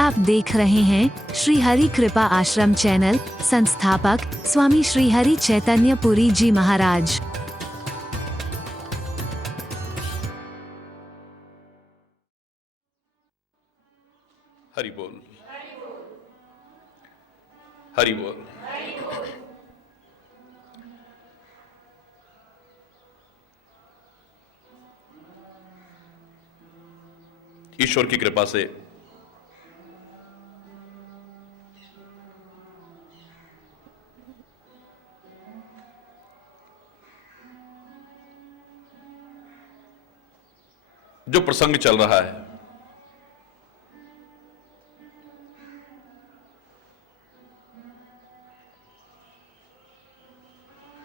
आप देख रहे हैं श्री हरि कृपा आश्रम चैनल। संस्थापक स्वामी श्री हरि चैतन्य पुरी जी महाराज। हरि बोल, हरि बोल। ईश्वर की कृपा से जो प्रसंग चल रहा है,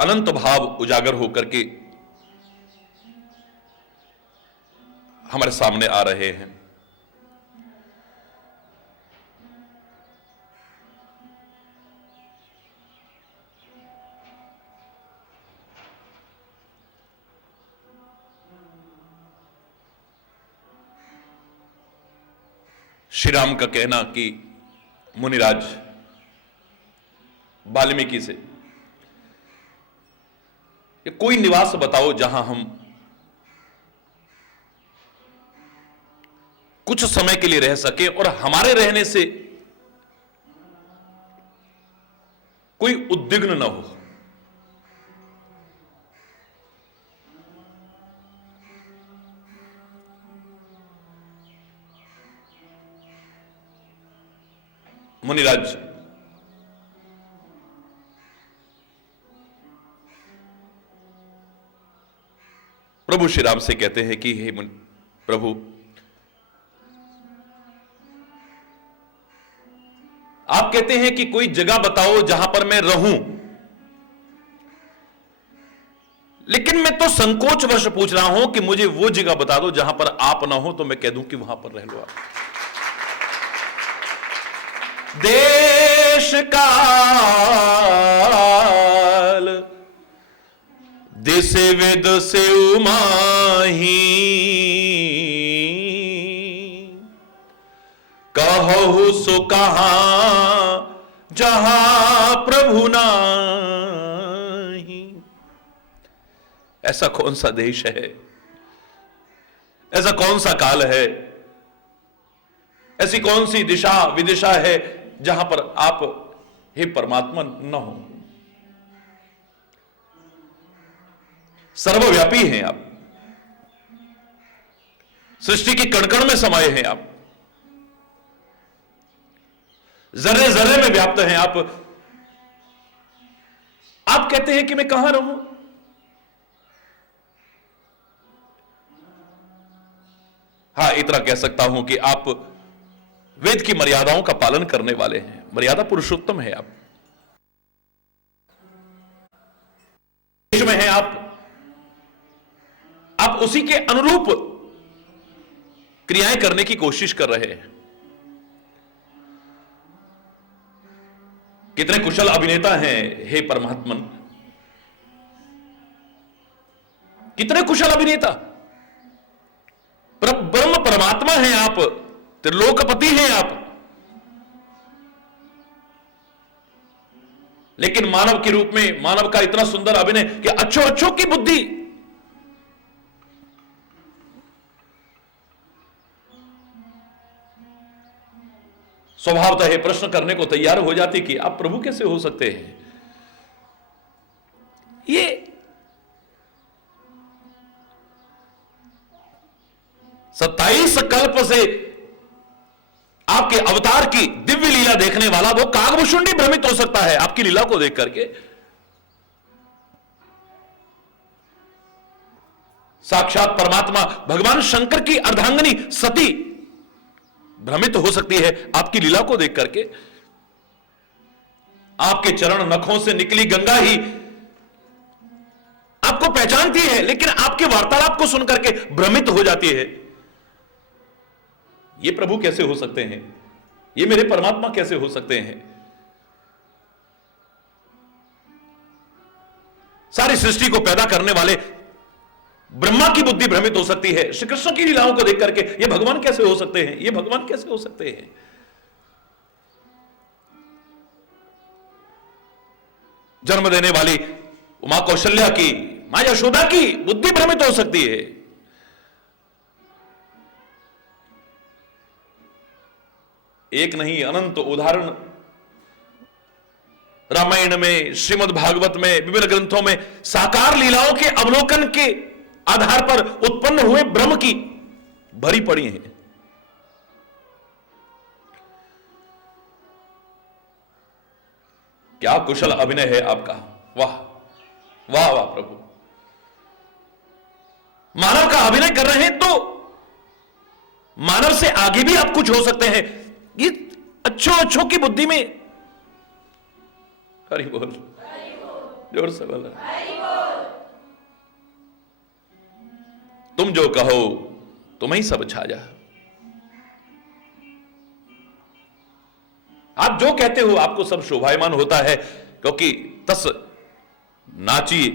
अनंत भाव उजागर होकर के हमारे सामने आ रहे हैं। श्री राम का कहना कि मुनिराज वाल्मीकि से कोई निवास बताओ जहां हम कुछ समय के लिए रह सके और हमारे रहने से कोई उद्विग्न न हो। मुनिराज प्रभु श्री राम से कहते हैं कि हे प्रभु, आप कहते हैं कि कोई जगह बताओ जहां पर मैं रहूं, लेकिन मैं तो संकोच वश पूछ रहा हूं कि मुझे वो जगह बता दो जहां पर आप ना हो तो मैं कह दूं कि वहां पर रह लो आप। देश काल देसे वेद से उमाही, कहु सो कहा जहां प्रभु नाही। ऐसा कौन सा देश है, ऐसा कौन सा काल है, ऐसी कौन सी दिशा विदिशा है जहां पर आप हे परमात्मा न हो। सर्वव्यापी हैं आप, सृष्टि की कण-कण में समाये हैं आप, जर्रे जर्रे में व्याप्त हैं आप। आप कहते हैं कि मैं कहां रहूं। हां, इतना कह सकता हूं कि आप वेद की मर्यादाओं का पालन करने वाले हैं, मर्यादा पुरुषोत्तम है आप। देश में हैं आप उसी के अनुरूप क्रियाएं करने की कोशिश कर रहे हैं। कितने कुशल अभिनेता हैं हे परमात्मन, कितने कुशल अभिनेता। ब्रह्म परमात्मा हैं आप, त्रिलोकपति हैं आप, लेकिन मानव के रूप में मानव का इतना सुंदर अभिनय कि अच्छो अच्छों की बुद्धि स्वभावतः प्रश्न करने को तैयार हो जाती कि आप प्रभु कैसे हो सकते हैं। ये 27 कल्प से आपके अवतार की दिव्य लीला देखने वाला वो कागभूषुंडी भ्रमित हो सकता है आपकी लीला को देख करके। साक्षात परमात्मा भगवान शंकर की अर्धांगिनी सती भ्रमित हो सकती है आपकी लीला को देख करके। आपके चरण नखों से निकली गंगा ही आपको पहचानती है, लेकिन आपके वार्तालाप को सुनकर के भ्रमित हो जाती है। ये प्रभु कैसे हो सकते हैं, ये मेरे परमात्मा कैसे हो सकते हैं। सारी सृष्टि को पैदा करने वाले ब्रह्मा की बुद्धि भ्रमित हो सकती है। श्री कृष्ण की लीलाओं को देख करके ये भगवान कैसे हो सकते हैं, ये भगवान कैसे हो सकते हैं। जन्म देने वाली मां कौशल्या की, मां यशोदा की बुद्धि भ्रमित हो सकती है। एक नहीं अनंत उदाहरण रामायण में, श्रीमद् भागवत में, विभिन्न ग्रंथों में साकार लीलाओं के अवलोकन के आधार पर उत्पन्न हुए ब्रह्म की भरी पड़ी हैं। क्या कुशल अभिनय है आपका, वाह वाह वाह प्रभु। मानव का अभिनय कर रहे हैं तो मानव से आगे भी आप कुछ हो सकते हैं। ये अच्छों की बुद्धि में, हरि बोल, जोर से बोल। तुम जो कहो तुम ही सब छा जा। आप जो कहते हो आपको सब शोभायमान होता है, क्योंकि तस नाचिए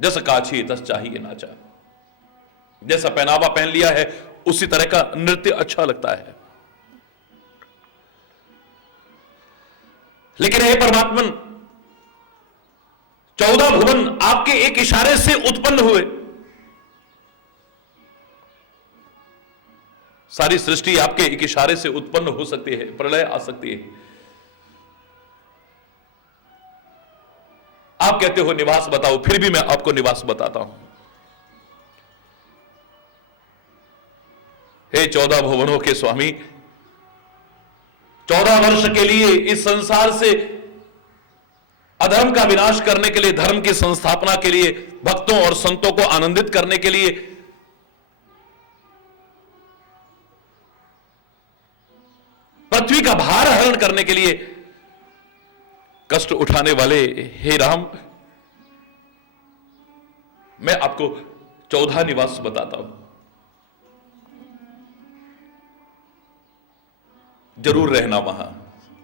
जस काछिए तस चाहिए नाचा। जैसा पहनावा पहन लिया है उसी तरह का नृत्य अच्छा लगता है। लेकिन हे परमात्मन, 14 भुवन आपके एक इशारे से उत्पन्न हुए। सारी सृष्टि आपके एक इशारे से उत्पन्न हो सकती है, प्रलय आ सकती है। आप कहते हो निवास बताओ, फिर भी मैं आपको निवास बताता हूं। हे 14 भुवनों के स्वामी, 14 वर्ष के लिए इस संसार से अधर्म का विनाश करने के लिए, धर्म की संस्थापना के लिए, भक्तों और संतों को आनंदित करने के लिए, पृथ्वी का भार हरण करने के लिए कष्ट उठाने वाले हे राम, मैं आपको 14 निवास बताता हूं। जरूर रहना वहां।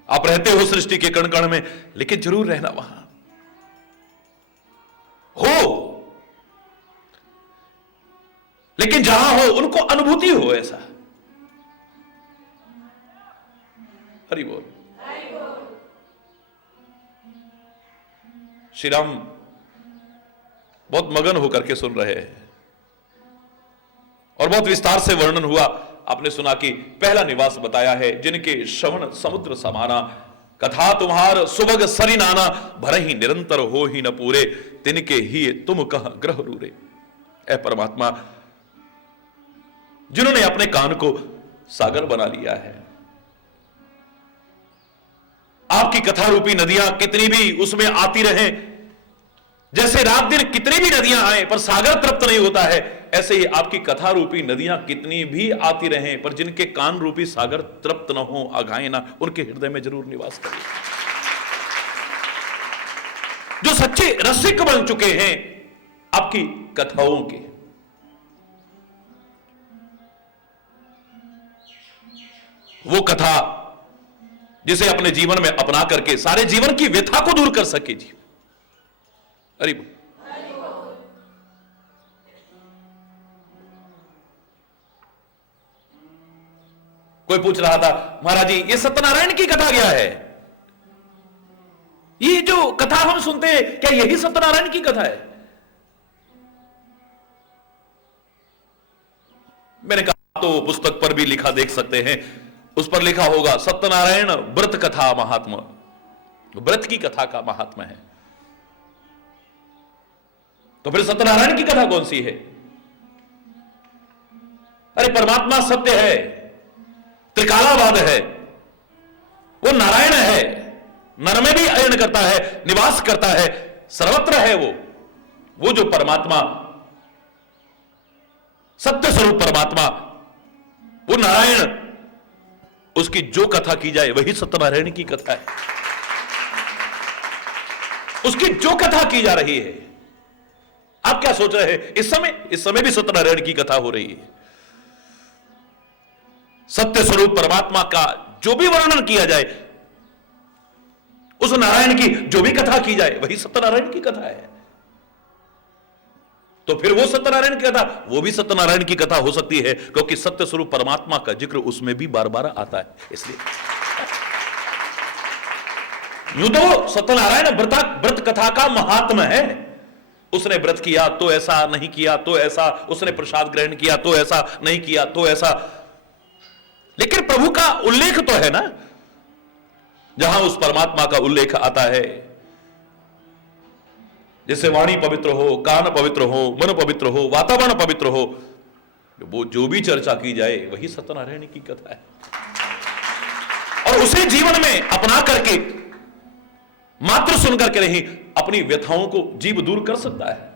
आप रहते हो सृष्टि के कण कण में, लेकिन जरूर रहना वहां हो। लेकिन जहां हो उनको अनुभूति हो ऐसा। हरि बोल। श्री राम बहुत मगन होकर के सुन रहे हैं और बहुत विस्तार से वर्णन हुआ। आपने सुना कि पहला निवास बताया है, जिनके श्रवण समुद्र समाना, कथा तुम्हार सुबग सरी नाना, भर ही निरंतर हो ही न पूरे, तिनके ही तुम कह ग्रह रूरे। ऐ परमात्मा, जिन्होंने अपने कान को सागर बना लिया है, आपकी कथा रूपी नदियां कितनी भी उसमें आती रहें, जैसे रात दिन कितनी भी नदियां आए पर सागर तृप्त नहीं होता है, ऐसे ही आपकी कथा रूपी नदियां कितनी भी आती रहें पर जिनके कान रूपी सागर तृप्त न हो, अघाए ना, उनके हृदय में जरूर निवास करिए। जो सच्चे रसिक बन चुके हैं आपकी कथाओं के, वो कथा जिसे अपने जीवन में अपना करके सारे जीवन की व्यथा को दूर कर सके जी। अरे कोई पूछ रहा था, महाराज जी ये सत्यनारायण की कथा क्या है? ये जो कथा हम सुनते हैं क्या यही सत्यनारायण की कथा है? मैंने कहा तो पुस्तक पर भी लिखा देख सकते हैं, उस पर लिखा होगा सत्यनारायण व्रत कथा महात्मा। व्रत की कथा का महात्मा है, तो फिर सत्यनारायण की कथा कौन सी है? अरे परमात्मा सत्य है, त्रिकालावाद है, वो नारायण है, नर में भी अयन करता है, निवास करता है, सर्वत्र है वो जो परमात्मा, सत्य स्वरूप परमात्मा, वो नारायण, उसकी जो कथा की जाए वही सत्यनारायण की कथा है। उसकी जो कथा की जा रही है, आप क्या सोच रहे हैं? इस समय भी सत्यनारायण की कथा हो रही है। सत्य स्वरूप परमात्मा का जो भी वर्णन किया जाए, उस नारायण की जो भी कथा की जाए वही सत्यनारायण की कथा है। तो फिर वो सत्यनारायण की कथा, वो भी सत्यनारायण की कथा हो सकती है, क्योंकि सत्य स्वरूप परमात्मा का जिक्र उसमें भी बार बार आता है। इसलिए यूं तो सत्यनारायण व्रत कथा का महात्मा है। उसने व्रत किया तो ऐसा, नहीं किया तो ऐसा, उसने प्रसाद ग्रहण किया तो ऐसा, नहीं किया तो ऐसा। लेकिन प्रभु का उल्लेख तो है ना, जहां उस परमात्मा का उल्लेख आता है, जैसे वाणी पवित्र हो, कान पवित्र हो, मन पवित्र हो, वातावरण पवित्र हो, वो जो भी चर्चा की जाए वही सत्यनारायण की कथा है। और उसे जीवन में अपना करके, मात्र सुनकर के नहीं, अपनी व्यथाओं को जीव दूर कर सकता है।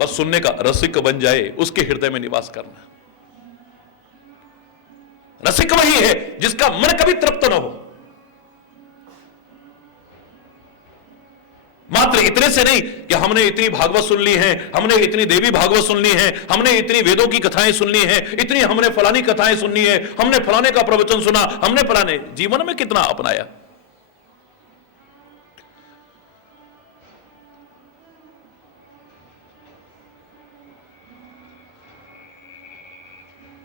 बस सुनने का रसिक बन जाए, उसके हृदय में निवास करना। रसिक वही है जिसका मन कभी तृप्त न हो। मात्र इतने से नहीं कि हमने इतनी भागवत सुन ली है, हमने इतनी देवी भागवत सुन ली है, हमने इतनी वेदों की कथाएं सुन ली हैं, इतनी हमने फलानी कथाएं सुननी है, हमने फलाने का प्रवचन सुना, हमने फलाने, जीवन में कितना अपनाया।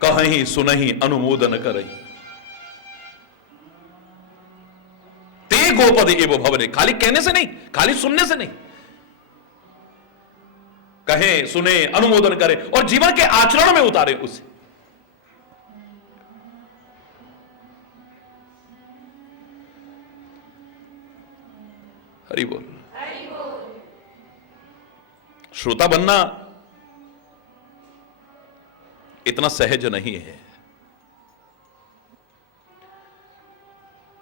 कहीं सुनहि अनुमोदन करई, गोपद एव भवने। खाली कहने से नहीं, खाली सुनने से नहीं, कहें, सुने, अनुमोदन करें और जीवन के आचरण में उतारे उसे। हरि बोल। श्रोता बनना इतना सहज नहीं है,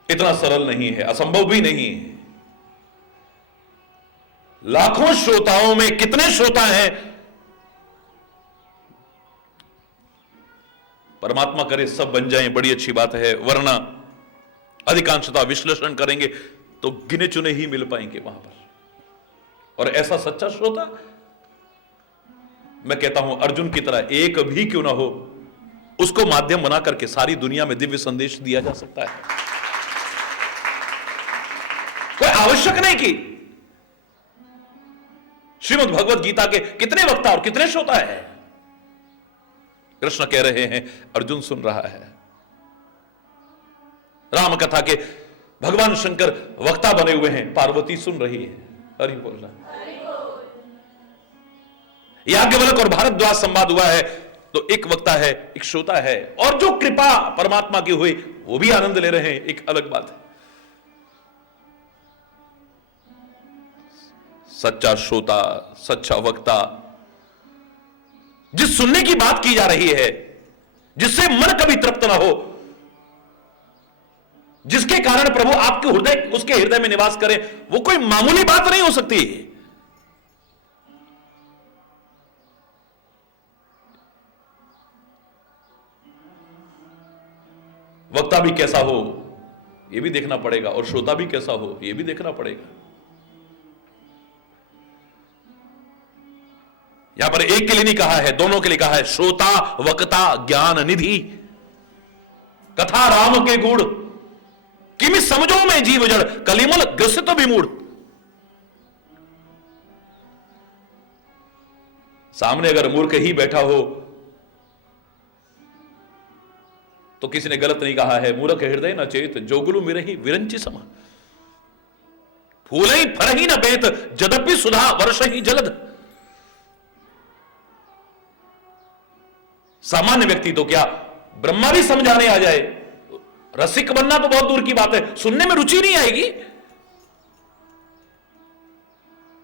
इतना सरल नहीं है, असंभव भी नहीं है। लाखों श्रोताओं में कितने श्रोता हैं, परमात्मा करे सब बन जाएं, बड़ी अच्छी बात है, वरना अधिकांशता विश्लेषण करेंगे तो गिने चुने ही मिल पाएंगे वहां पर। और ऐसा सच्चा श्रोता, मैं कहता हूं अर्जुन की तरह एक भी क्यों ना हो, उसको माध्यम बना करके सारी दुनिया में दिव्य संदेश दिया जा सकता है। कोई आवश्यक नहीं कि श्रीमद् भगवत गीता के कितने वक्ता और कितने श्रोता है। कृष्ण कह रहे हैं, अर्जुन सुन रहा है। राम कथा के भगवान शंकर वक्ता बने हुए हैं, पार्वती सुन रही है। हरि बोल रहा। याज्ञवल्क्य और भारद्वाज संवाद हुआ है तो एक वक्ता है, एक श्रोता है, और जो कृपा परमात्मा की हुई वो भी आनंद ले रहे हैं, एक अलग बात है। सच्चा श्रोता, सच्चा वक्ता, जिस सुनने की बात की जा रही है, जिससे मन कभी तृप्त ना हो, जिसके कारण प्रभु आपके हृदय, उसके हृदय में निवास करें, वो कोई मामूली बात नहीं हो सकती। वक्ता भी कैसा हो यह भी देखना पड़ेगा, और श्रोता भी कैसा हो यह भी देखना पड़ेगा। यहां पर एक के लिए नहीं कहा है, दोनों के लिए कहा है। श्रोता वक्ता ज्ञान निधि, कथा राम के गुण, किमि समझो में जीव जड़, कलिमल ग्रसित विमूढ़। सामने अगर मूर्ख ही बैठा हो तो किसी ने गलत नहीं कहा है, मूर्ख हृदय न चेत, जोगुलु मिरहि विरंचि सम, फूल ही फर ही न बेत, जदपि सुधा वर्ष ही जलद। सामान्य व्यक्ति तो क्या, ब्रह्मा भी समझाने आ जाए, रसिक बनना तो बहुत दूर की बात है, सुनने में रुचि नहीं आएगी।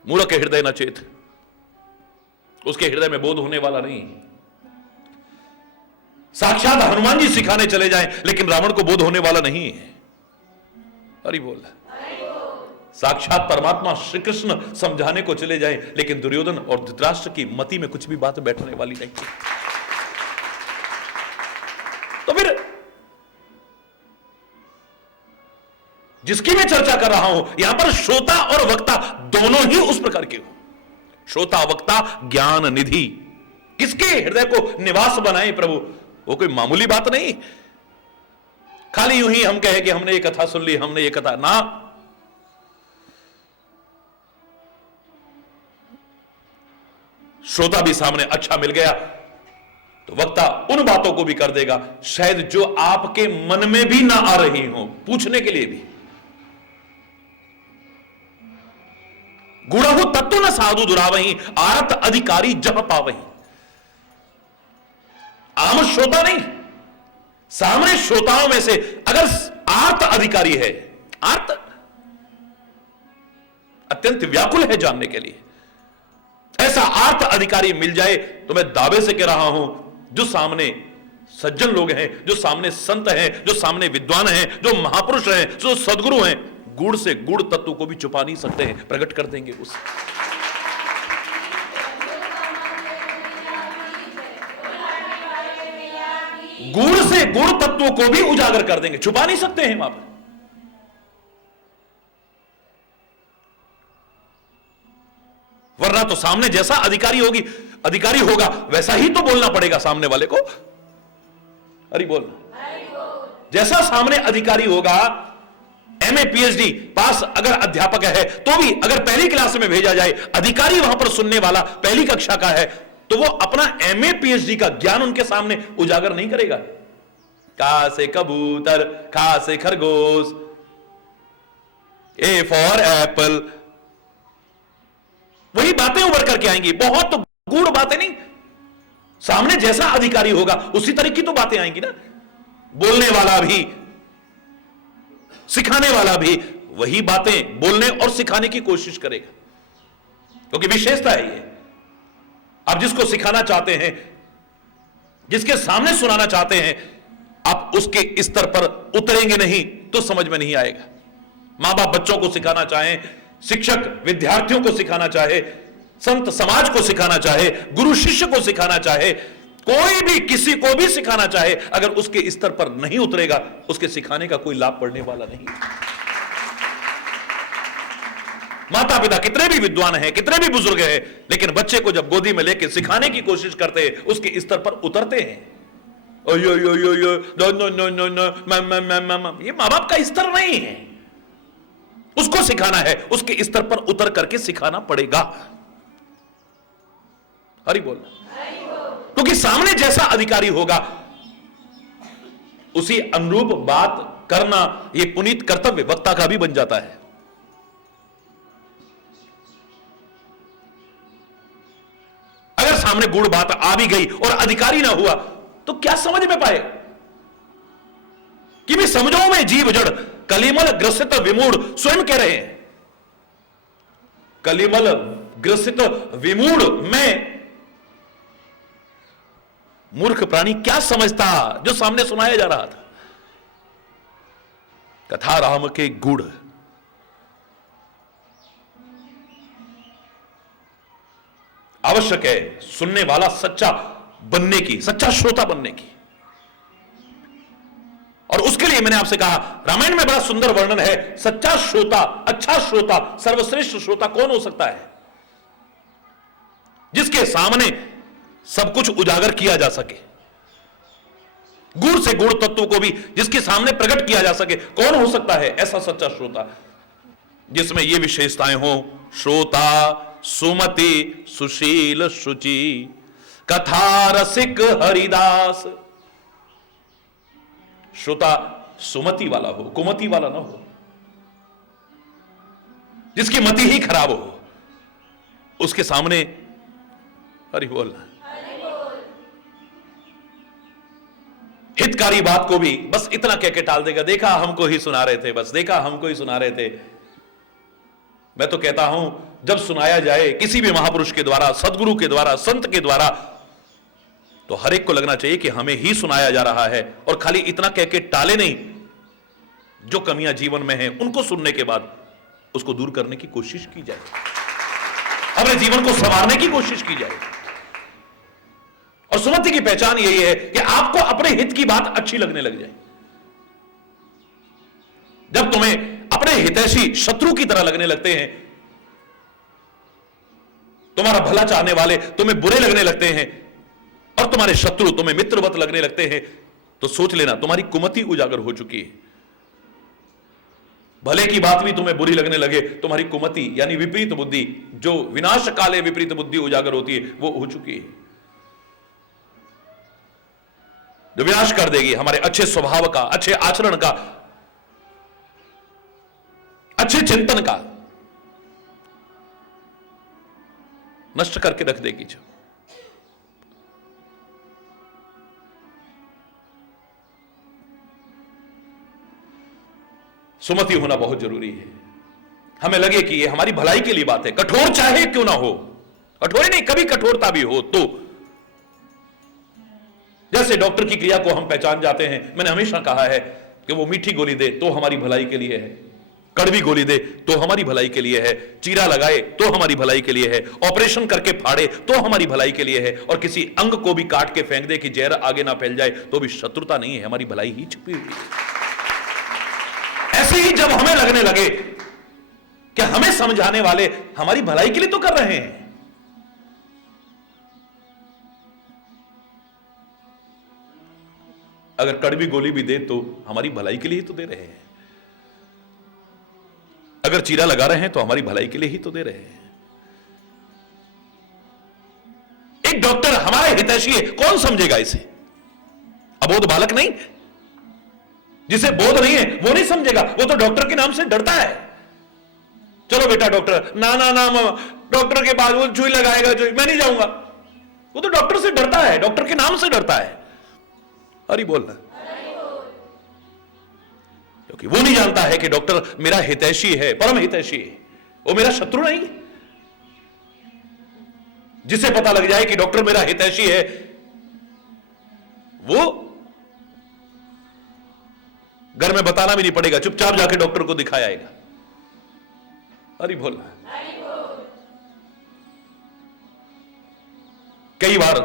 मूर्ख हृदय न चेत, उसके हृदय में बोध होने वाला नहीं। साक्षात हनुमान जी सिखाने चले जाएं, लेकिन रावण को बोध होने वाला नहीं है। हरि बोल। साक्षात परमात्मा श्री कृष्ण समझाने को चले जाएं, लेकिन दुर्योधन और धृतराष्ट्र की मति में कुछ भी बात बैठने वाली नहीं है। तो फिर जिसकी मैं चर्चा कर रहा हूं, यहां पर श्रोता और वक्ता दोनों ही उस प्रकार के हो। श्रोता वक्ता ज्ञान निधि, किसके हृदय को निवास बनाए प्रभु, वो कोई मामूली बात नहीं। खाली यूं ही हम कहे कि हमने ये कथा सुन ली, हमने ये कथा ना। श्रोता भी सामने अच्छा मिल गया, तो वक्ता उन बातों को भी कर देगा शायद जो आपके मन में भी ना आ रही हो, पूछने के लिए भी। गुणहु तत्व न साधु दुरावही, आरत अधिकारी जह पावही। आम श्रोता नहीं, सामने श्रोताओं में से अगर आर्त अधिकारी है, आर्त अत्यंत व्याकुल है जानने के लिए, ऐसा आर्त अधिकारी मिल जाए तो मैं दावे से कह रहा हूं, जो सामने सज्जन लोग हैं, जो सामने संत हैं, जो सामने विद्वान हैं, जो महापुरुष हैं, जो सदगुरु हैं, गुड़ से गुड़ तत्व को भी छुपा नहीं सकते हैं, प्रकट कर देंगे उसे। गुड़ से गुड़ तत्वों को भी उजागर कर देंगे, छुपा नहीं सकते हैं वहां पर। वरना तो सामने जैसा अधिकारी होगा वैसा ही तो बोलना पड़ेगा सामने वाले को। अरे बोल, जैसा सामने अधिकारी होगा, एमए पीएचडी पास अगर अध्यापक है तो भी अगर पहली क्लास में भेजा जाए, अधिकारी वहां पर सुनने वाला पहली कक्षा का है, तो वो अपना एमए पीएचडी का ज्ञान उनके सामने उजागर नहीं करेगा। का से कबूतर, खा से खरगोश, ए फॉर एप्पल, वही बातें उभर करके आएंगी, बहुत तो गूढ़ बातें नहीं। सामने जैसा अधिकारी होगा उसी तरह की तो बातें आएंगी ना। बोलने वाला भी, सिखाने वाला भी वही बातें बोलने और सिखाने की कोशिश करेगा, क्योंकि विशेषता है ये। आप जिसको सिखाना चाहते हैं, जिसके सामने सुनाना चाहते हैं, आप उसके स्तर पर उतरेंगे नहीं तो समझ में नहीं आएगा। मां बाप बच्चों को सिखाना चाहें, शिक्षक विद्यार्थियों को सिखाना चाहे, संत समाज को सिखाना चाहे, गुरु शिष्य को सिखाना चाहे, कोई भी किसी को भी सिखाना चाहे, अगर उसके स्तर पर नहीं उतरेगा, उसके सिखाने का कोई लाभ पड़ने वाला नहीं। माता पिता कितने भी विद्वान हैं, कितने भी बुजुर्ग हैं, लेकिन बच्चे को जब गोदी में लेके सिखाने की कोशिश करते हैं, उसके स्तर पर उतरते हैं। ये मां बाप का स्तर नहीं है, उसको सिखाना है, उसके स्तर पर उतर करके सिखाना पड़ेगा। हरि बोल। क्योंकि सामने जैसा अधिकारी होगा उसी अनुरूप बात करना यह पुनीत कर्तव्य वक्ता का भी बन जाता है। अगर सामने गुड़ बात आ भी गई और अधिकारी ना हुआ तो क्या समझ में पाए कि भी समझो में जीव जड़ कलिमल ग्रसित विमूढ़, स्वयं कह रहे हैं कलिमल ग्रसित विमूढ़ में मूर्ख प्राणी क्या समझता जो सामने सुनाया जा रहा था। कथा राम के गुड़, आवश्यक है सुनने वाला सच्चा बनने की, सच्चा श्रोता बनने की। और उसके लिए मैंने आपसे कहा, रामायण में बड़ा सुंदर वर्णन है। सच्चा श्रोता, अच्छा श्रोता, सर्वश्रेष्ठ श्रोता कौन हो सकता है? जिसके सामने सब कुछ उजागर किया जा सके, गुड़ से गुड़ तत्व को भी जिसके सामने प्रकट किया जा सके। कौन हो सकता है ऐसा सच्चा श्रोता जिसमें ये विशेषताएं हो? श्रोता सुमति सुशील शुचि, कथा रसिक हरिदास। श्रोता सुमति वाला हो, कुमति वाला ना हो, जिसकी मति ही खराब हो, उसके सामने हरि बोल, हितकारी बात को भी बस इतना कह के टाल देगा, देखा हमको ही सुना रहे थे, बस देखा हमको ही सुना रहे थे। मैं तो कहता हूं जब सुनाया जाए किसी भी महापुरुष के द्वारा, सदगुरु के द्वारा, संत के द्वारा, तो हर एक को लगना चाहिए कि हमें ही सुनाया जा रहा है। और खाली इतना कह के टाले नहीं, जो कमियां जीवन में हैं उनको सुनने के बाद उसको दूर करने की कोशिश की जाए, अपने जीवन को संवारने की कोशिश की जाए। और सुमति की पहचान यही है कि आपको अपने हित की बात अच्छी लगने लग जाए। जब तुम्हें अपने हितैषी शत्रु की तरह लगने लगते हैं, तुम्हारा भला चाहने वाले तुम्हें बुरे लगने लगते हैं और तुम्हारे शत्रु तुम्हें मित्रवत लगने लगते हैं, तो सोच लेना तुम्हारी कुमति उजागर हो चुकी है। भले की बात भी तुम्हें बुरी लगने लगे, तुम्हारी कुमति यानी विपरीत बुद्धि, जो विनाश काले विपरीत बुद्धि उजागर होती है, वो हो चुकी है। जो विनाश कर देगी हमारे अच्छे स्वभाव का, अच्छे आचरण का, अच्छे चिंतन का, नष्ट करके रख देगी। जो सुमति होना बहुत जरूरी है। हमें लगे कि ये हमारी भलाई के लिए बात है, कठोर चाहे क्यों ना हो, कठोर ही नहीं कभी कठोरता भी हो तो, जैसे डॉक्टर की क्रिया को हम पहचान जाते हैं। मैंने हमेशा कहा है कि वो मीठी गोली दे तो हमारी भलाई के लिए है, कड़वी गोली दे तो हमारी भलाई के लिए है, चीरा लगाए तो हमारी भलाई के लिए है, ऑपरेशन करके फाड़े तो हमारी भलाई के लिए है, और किसी अंग को भी काट के फेंक दे कि जहर आगे ना फैल जाए तो भी शत्रुता नहीं है, हमारी भलाई ही छुपी हुई है। ऐसे ही जब हमें लगने लगे कि हमें समझाने वाले हमारी भलाई के लिए तो कर रहे हैं, अगर कड़वी गोली भी दे तो हमारी भलाई के लिए ही तो दे रहे हैं, अगर चीरा लगा रहे हैं तो हमारी भलाई के लिए ही तो दे रहे हैं। एक डॉक्टर हमारे हितैषी है, कौन समझेगा इसे? अबोध बालक नहीं, जिसे बोध नहीं है वो नहीं समझेगा, वो तो डॉक्टर के नाम से डरता है। चलो बेटा डॉक्टर, ना ना ना डॉक्टर के पास, वो सुई लगाएगा, मैं नहीं जाऊंगा। वो तो डॉक्टर से डरता है, डॉक्टर के नाम से डरता है। अरे बोलना, क्योंकि वो नहीं जानता है कि डॉक्टर मेरा हितैषी है, परम हितैषी है, वो मेरा शत्रु नहीं। जिसे पता लग जाए कि डॉक्टर मेरा हितैषी है, वो घर में बताना भी नहीं पड़ेगा, चुपचाप जाके डॉक्टर को दिखाया आएगा। अरे बोलना, कई बार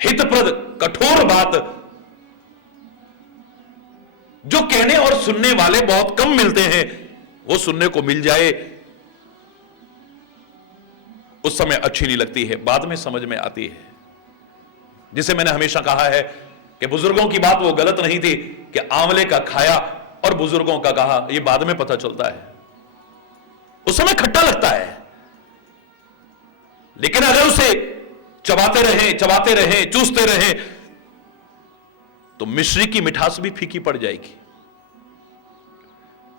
हितप्रद कठोर बात जो कहने और सुनने वाले बहुत कम मिलते हैं, वो सुनने को मिल जाए उस समय अच्छी नहीं लगती है, बाद में समझ में आती है। जिसे मैंने हमेशा कहा है कि बुजुर्गों की बात वो गलत नहीं थी कि आंवले का खाया और बुजुर्गों का कहा, ये बाद में पता चलता है, उस समय खट्टा लगता है, लेकिन अगर उसे चबाते रहें, चूसते रहें तो मिश्री की मिठास भी फीकी पड़ जाएगी।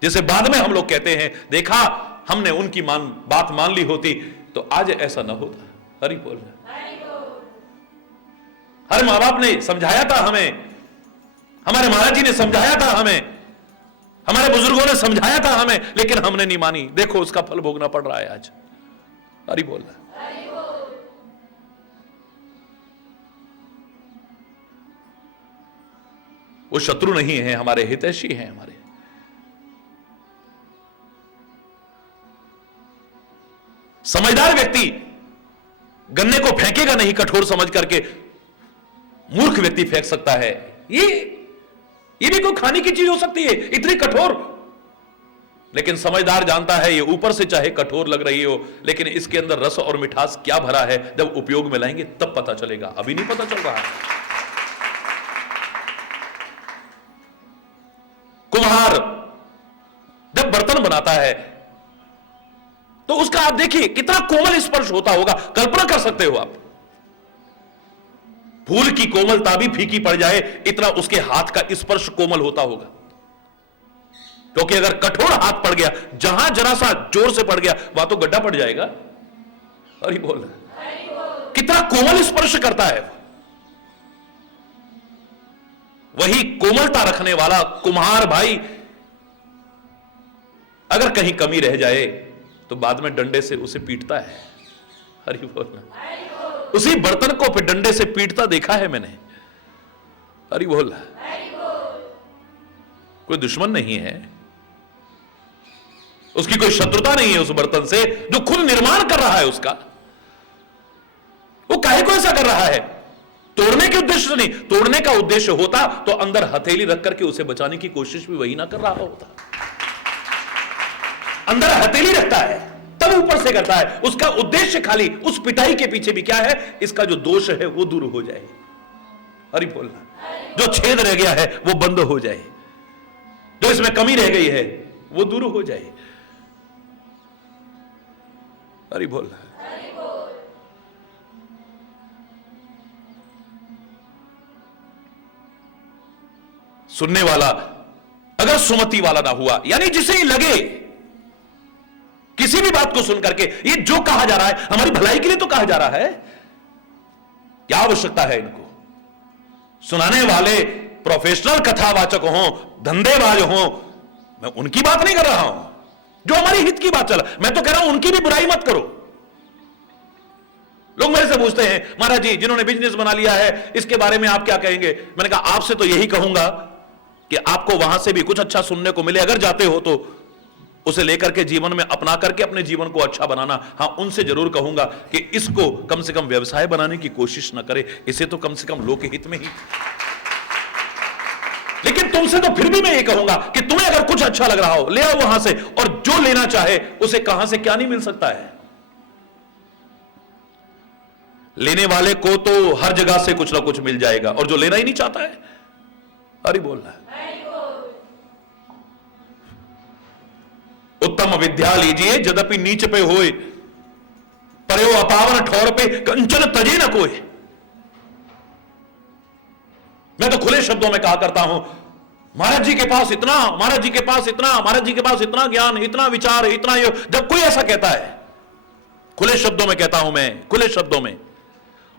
जैसे बाद में हम लोग कहते हैं, देखा हमने उनकी बात मान ली होती तो आज ऐसा ना होता। हरि बोल। हर मां बाप ने समझाया था हमें, हमारे महाराज जी ने समझाया था हमें, हमारे बुजुर्गों ने समझाया था हमें, लेकिन हमने नहीं मानी। देखो उसका फल भोगना पड़ रहा है आज। हरि बोल। वो शत्रु नहीं है, हमारे हितैषी हैं। हमारे समझदार व्यक्ति गन्ने को फेंकेगा नहीं कठोर समझ करके, मूर्ख व्यक्ति फेंक सकता है। ये भी कोई खाने की चीज हो सकती है इतनी कठोर, लेकिन समझदार जानता है ये ऊपर से चाहे कठोर लग रही हो, लेकिन इसके अंदर रस और मिठास क्या भरा है, जब उपयोग में लाएंगे तब पता चलेगा, अभी नहीं पता चल रहा है। कुम्हार जब बर्तन बनाता है तो उसका आप देखिए कितना कोमल स्पर्श होता होगा, कल्पना कर सकते हो आप। फूल की कोमलता भी फीकी पड़ जाए, इतना उसके हाथ का स्पर्श कोमल होता होगा। क्योंकि अगर कठोर हाथ पड़ गया, जहां जरा सा जोर से पड़ गया वहां तो गड्ढा पड़ जाएगा। अरे बोल, कितना कोमल स्पर्श करता है। वही कोमलता रखने वाला कुम्हार भाई अगर कहीं कमी रह जाए तो बाद में डंडे से उसे पीटता है। हरि बोल। उसी बर्तन को फिर डंडे से पीटता देखा है मैंने। हरि बोल। कोई दुश्मन नहीं है, उसकी कोई शत्रुता नहीं है उस बर्तन से, जो खुद निर्माण कर रहा है उसका। वो काहे को ऐसा कर रहा है? तोड़ने के उद्देश्य से नहीं। तोड़ने का उद्देश्य होता तो अंदर हथेली रख करके उसे बचाने की कोशिश भी वही ना कर रहा होता। अंदर हथेली रखता है तब ऊपर से करता है। उसका उद्देश्य खाली उस पिटाई के पीछे भी क्या है, इसका जो दोष है वो दूर हो जाए। हरि बोलना। जो छेद रह गया है वो बंद हो जाए, जो इसमें कमी रह गई है वो दूर हो जाए। हरि बोलना। सुनने वाला अगर सुमति वाला ना हुआ, यानी जिसे ही लगे किसी भी बात को सुन करके ये जो कहा जा रहा है हमारी भलाई के लिए तो कहा जा रहा है, क्या आवश्यकता है इनको सुनाने वाले प्रोफेशनल कथावाचक हों, धंधेबाज हों, मैं उनकी बात नहीं कर रहा हूं, जो हमारी हित की बात चला, मैं तो कह रहा हूं उनकी भी बुराई मत करो। लोग मेरे से पूछते हैं महाराज जी जिन्होंने बिजनेस बना लिया है इसके बारे में आप क्या कहेंगे? मैंने कहा आपसे तो यही कहूंगा कि आपको वहां से भी कुछ अच्छा सुनने को मिले, अगर जाते हो तो उसे लेकर के जीवन में अपना करके अपने जीवन को अच्छा बनाना। हां, उनसे जरूर कहूंगा कि इसको कम से कम व्यवसाय बनाने की कोशिश न करे, इसे तो कम से कम लोक हित में ही। लेकिन तुमसे तो फिर भी मैं ये कहूंगा कि तुम्हें अगर कुछ अच्छा लग रहा हो ले आओ वहां से, और जो लेना चाहे उसे कहां से क्या नहीं मिल सकता है। लेने वाले को तो हर जगह से कुछ ना कुछ मिल जाएगा, और जो लेना ही नहीं चाहता है, हरि बोल रहा है। उत्तम विद्या लीजिए यद्यपि नीच पे होए, पर्यो अपावन ठौर पे कंचन तजे न कोई। मैं तो खुले शब्दों में कहा करता हूं महाराज जी के पास इतना, महाराज जी के पास इतना, महाराज जी के पास इतना ज्ञान, इतना विचार, इतना योग। जब कोई ऐसा कहता है, खुले शब्दों में कहता हूं मैं, खुले शब्दों में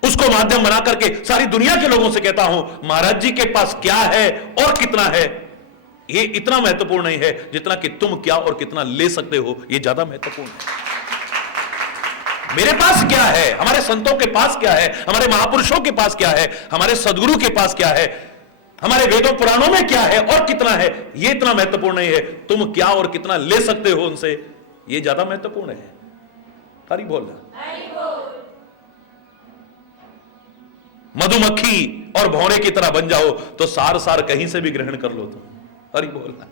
उसको माध्यम बना करके सारी दुनिया के लोगों से कहता हूं महाराज जी के पास क्या है और कितना है, ये इतना महत्वपूर्ण नहीं है जितना कि तुम क्या और कितना ले सकते हो, ये ज्यादा महत्वपूर्ण है। मेरे पास क्या है, हमारे संतों के पास क्या है, हमारे महापुरुषों के पास क्या है, हमारे सदगुरु के पास क्या है, हमारे वेदों पुराणों में क्या है और कितना है, ये इतना महत्वपूर्ण नहीं है। तुम क्या और कितना ले सकते हो उनसे, ये ज्यादा महत्वपूर्ण है। हरि बोल रहा। मधुमक्खी और भौरे की तरह बन जाओ तो सार सार कहीं से भी ग्रहण कर लो तुम। हरि बोल रहा।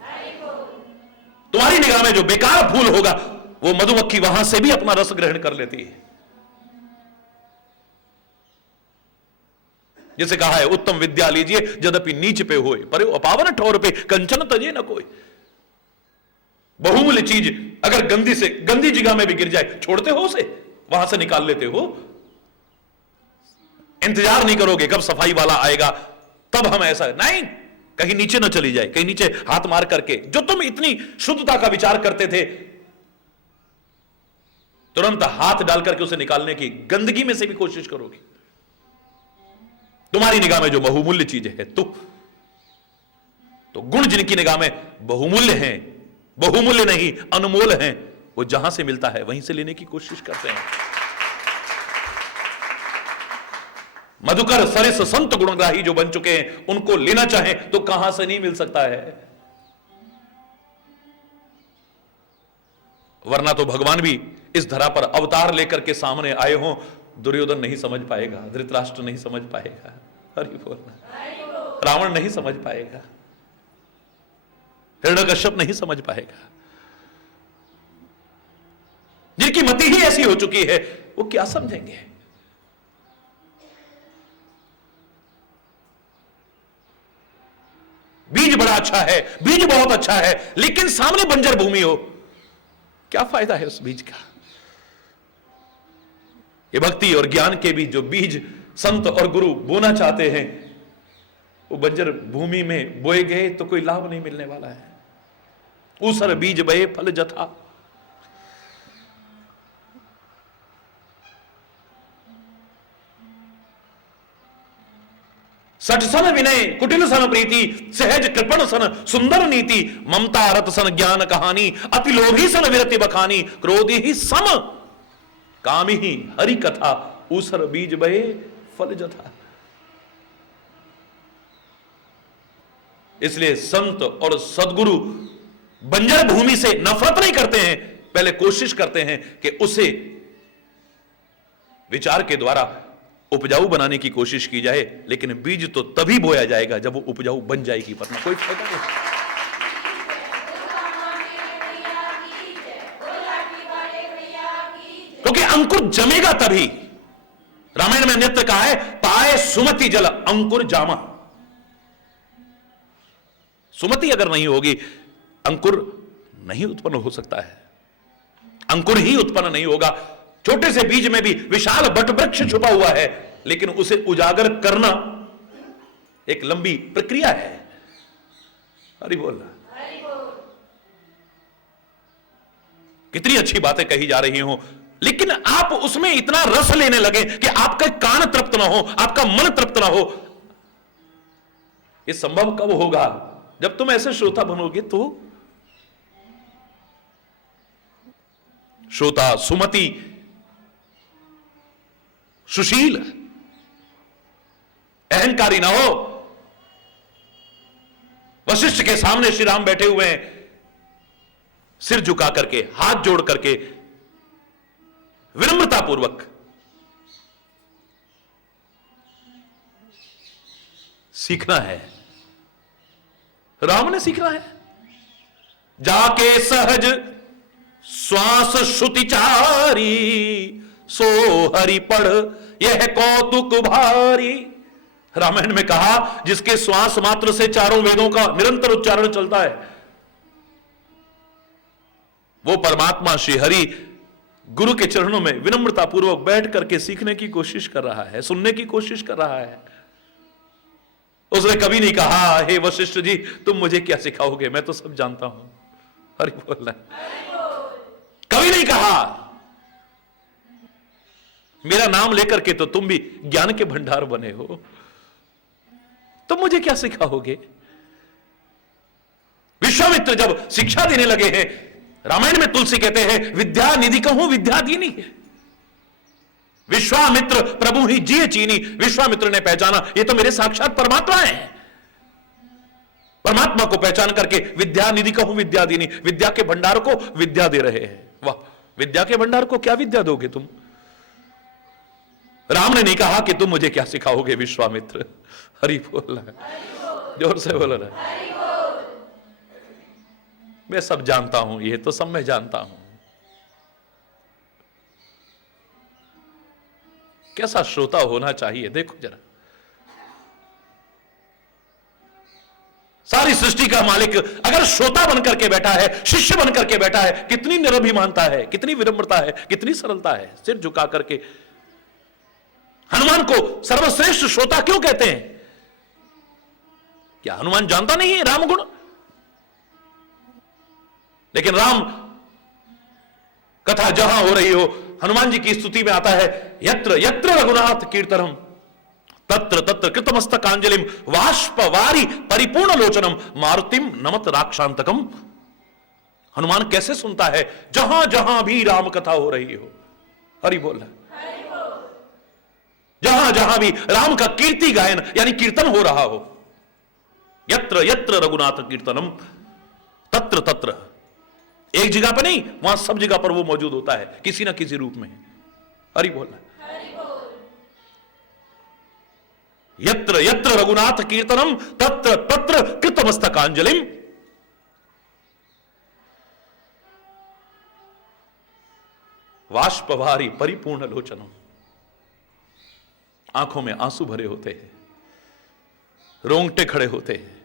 तुम्हारी निगाह में जो बेकार फूल होगा वो मधुमक्खी वहां से भी अपना रस ग्रहण कर लेती है। जैसे कहा है उत्तम विद्या लीजिए यद्यपि नीच पे होए, पर अपावन ठौर पे कंचन तजे न कोई। बहुमूल्य चीज अगर गंदी से गंदी जगह में भी गिर जाए, छोड़ते हो उसे, वहां से निकाल लेते हो। इंतजार नहीं करोगे कब सफाई वाला आएगा तब हम ऐसा, नहीं, कहीं नीचे न चली जाए, कहीं नीचे हाथ मार करके जो तुम इतनी शुद्धता का विचार करते थे, तुरंत हाथ डाल करके उसे निकालने की गंदगी में से भी कोशिश करोगे। तुम्हारी निगाह में जो बहुमूल्य चीज है तो गुण जिनकी निगाह में बहुमूल्य हैं, बहुमूल्य नहीं अनमोल हैं, वो जहां से मिलता है वहीं से लेने की कोशिश करते हैं। मधुकर सरिस संत गुणग्राही जो बन चुके हैं, उनको लेना चाहें तो कहां से नहीं मिल सकता है। वरना तो भगवान भी इस धरा पर अवतार लेकर के सामने आए हों, दुर्योधन नहीं समझ पाएगा, धृतराष्ट्र नहीं समझ पाएगा, हरि बोलना, रावण नहीं समझ पाएगा, हिरण्यकश्यप नहीं समझ पाएगा। जिनकी मति ही ऐसी हो चुकी है वो क्या समझेंगे। बीज बड़ा अच्छा है, बीज बहुत अच्छा है, लेकिन सामने बंजर भूमि हो, क्या फायदा है उस बीज का। ये भक्ति और ज्ञान के भी जो बीज संत और गुरु बोना चाहते हैं, वो बंजर भूमि में बोए गए तो कोई लाभ नहीं मिलने वाला है। ऊसर बीज बये फल जथा। सठ सन विनय कुटिल सन प्रीति, सहज कृपण सन सुंदर नीति, ममता रत सन ज्ञान कहानी, अति लोभी सन विरति बखानी, क्रोधी ही सम कामी ही हरि कथा, ऊसर बीज बये फल जथा। इसलिए संत और सदगुरु बंजर भूमि से नफरत नहीं करते हैं, पहले कोशिश करते हैं कि उसे विचार के द्वारा उपजाऊ बनाने की कोशिश की जाए। लेकिन बीज तो तभी बोया जाएगा जब वो उपजाऊ बन जाएगी, वरना कोई फायदा नहीं। क्योंकि अंकुर जमेगा तभी। रामायण में नित्य कहा है, पाए सुमति जल अंकुर जामा। सुमति अगर नहीं होगी, अंकुर नहीं उत्पन्न हो सकता है। अंकुर ही उत्पन्न नहीं होगा। छोटे से बीज में भी विशाल बट वृक्ष छुपा हुआ है, लेकिन उसे उजागर करना एक लंबी प्रक्रिया है। हरि बोल। कितनी अच्छी बातें कही जा रही हो, लेकिन आप उसमें इतना रस लेने लगे कि आपका कान तृप्त ना हो, आपका मन तृप्त ना हो। ये संभव कब होगा? जब तुम ऐसे श्रोता बनोगे तो। श्रोता सुमति, सुशील, अहंकारी ना हो। वशिष्ठ के सामने श्री राम बैठे हुए हैं, सिर झुका करके, हाथ जोड़ करके, विनम्रता पूर्वक। सीखना है, राम ने सीखना है। जाके सहज श्वास श्रुतिचारी, सो हरि पढ़ यह कौतुक भारी। रामायण में कहा, जिसके श्वास मात्र से चारों वेदों का निरंतर उच्चारण चलता है, वो परमात्मा श्री हरि गुरु के चरणों में विनम्रता पूर्वक बैठ करके सीखने की कोशिश कर रहा है, सुनने की कोशिश कर रहा है। उसने कभी नहीं कहा, हे वशिष्ठ जी तुम मुझे क्या सिखाओगे, मैं तो सब जानता हूं। हरि बोल रहा है। कभी नहीं कहा, मेरा नाम लेकर के तो तुम भी ज्ञान के भंडार बने हो, तुम मुझे क्या सिखाओगे। विश्वामित्र जब शिक्षा देने लगे हैं, रामायण में तुलसी कहते हैं, विद्या निधि कहूं विद्या दीनी। विश्वामित्र प्रभु ही जिये चीनी। विश्वामित्र ने पहचाना, ये तो मेरे साक्षात परमात्मा है। परमात्मा को पहचान करके विद्या निधि कहूं विद्या दीनी, विद्या के भंडार को विद्या दे रहे हैं। वाह, विद्या के भंडार को क्या विद्या दोगे तुम। राम ने नहीं कहा कि तुम मुझे क्या सिखाओगे विश्वामित्र। हरि बोल रहा है, जोर से बोल रहा है। मैं सब जानता हूं, ये तो सब मैं जानता हूं। कैसा श्रोता होना चाहिए देखो जरा। सारी सृष्टि का मालिक अगर श्रोता बनकर के बैठा है, शिष्य बनकर के बैठा है, कितनी निरभिमानता है, कितनी विनम्रता है, कितनी सरलता है। सिर झुका करके। हनुमान को सर्वश्रेष्ठ श्रोता क्यों कहते हैं? क्या हनुमान जानता नहीं है राम गुण? लेकिन राम कथा जहां हो रही हो, हनुमान जी की स्तुति में आता है, यत्र यत्र रघुनाथ कीर्तनम तत्र तत्र कृतमस्तकांजलिम वाष्पवारी परिपूर्ण लोचनम मारुतिम नमत राक्षांतकम। हनुमान कैसे सुनता है? जहां जहां भी राम कथा हो रही हो। हरि बोल। जहां जहां भी राम का कीर्ति गायन यानी कीर्तन हो रहा हो, यत्र यत्र रघुनाथ कीर्तनम तत्र तत्र, एक जगह पर नहीं, वहां सब जगह पर वो मौजूद होता है किसी ना किसी रूप में। हरि बोल। यत्र यत्र रघुनाथ कीर्तनम तत्र तत्र कृतमस्तकांजलिम। वाष्पवारी परिपूर्ण लोचनम, आंखों में आंसू भरे होते हैं, रोंगटे खड़े होते हैं,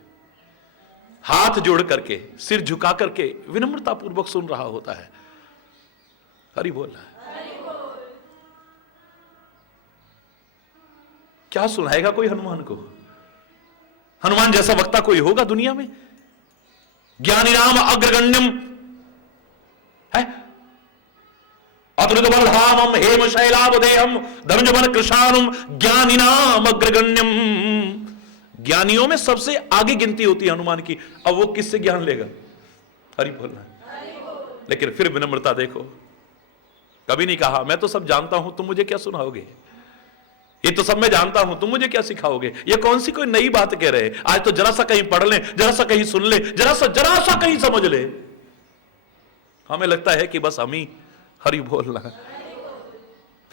हाथ जोड़ करके, सिर झुका करके विनम्रता पूर्वक सुन रहा होता है। हरि बोल। क्या सुनाएगा कोई हनुमान को? हनुमान जैसा वक्ता कोई होगा दुनिया में? ज्ञानी राम अग्रगण्यम है, अतुलित बलधामम हेम शैलावदेहम धनुजवन कृशानुम ज्ञानी नाम अग्रगण्यम। ज्ञानियों में सबसे आगे गिनती होती है हनुमान की। अब वो किससे ज्ञान लेगा? हरि बोलना। लेकिन फिर विनम्रता देखो, कभी नहीं कहा मैं तो सब जानता हूं, तुम मुझे क्या सुनाओगे, ये तो सब मैं जानता हूं, तुम मुझे क्या सिखाओगे। ये कौन सी कोई नई बात कह रहे हैं? आज तो जरा सा कहीं पढ़ ले, जरा सा कहीं सुन ले, जरा सा कहीं समझ ले, हमें लगता है कि बस हम ही हरि बोलना।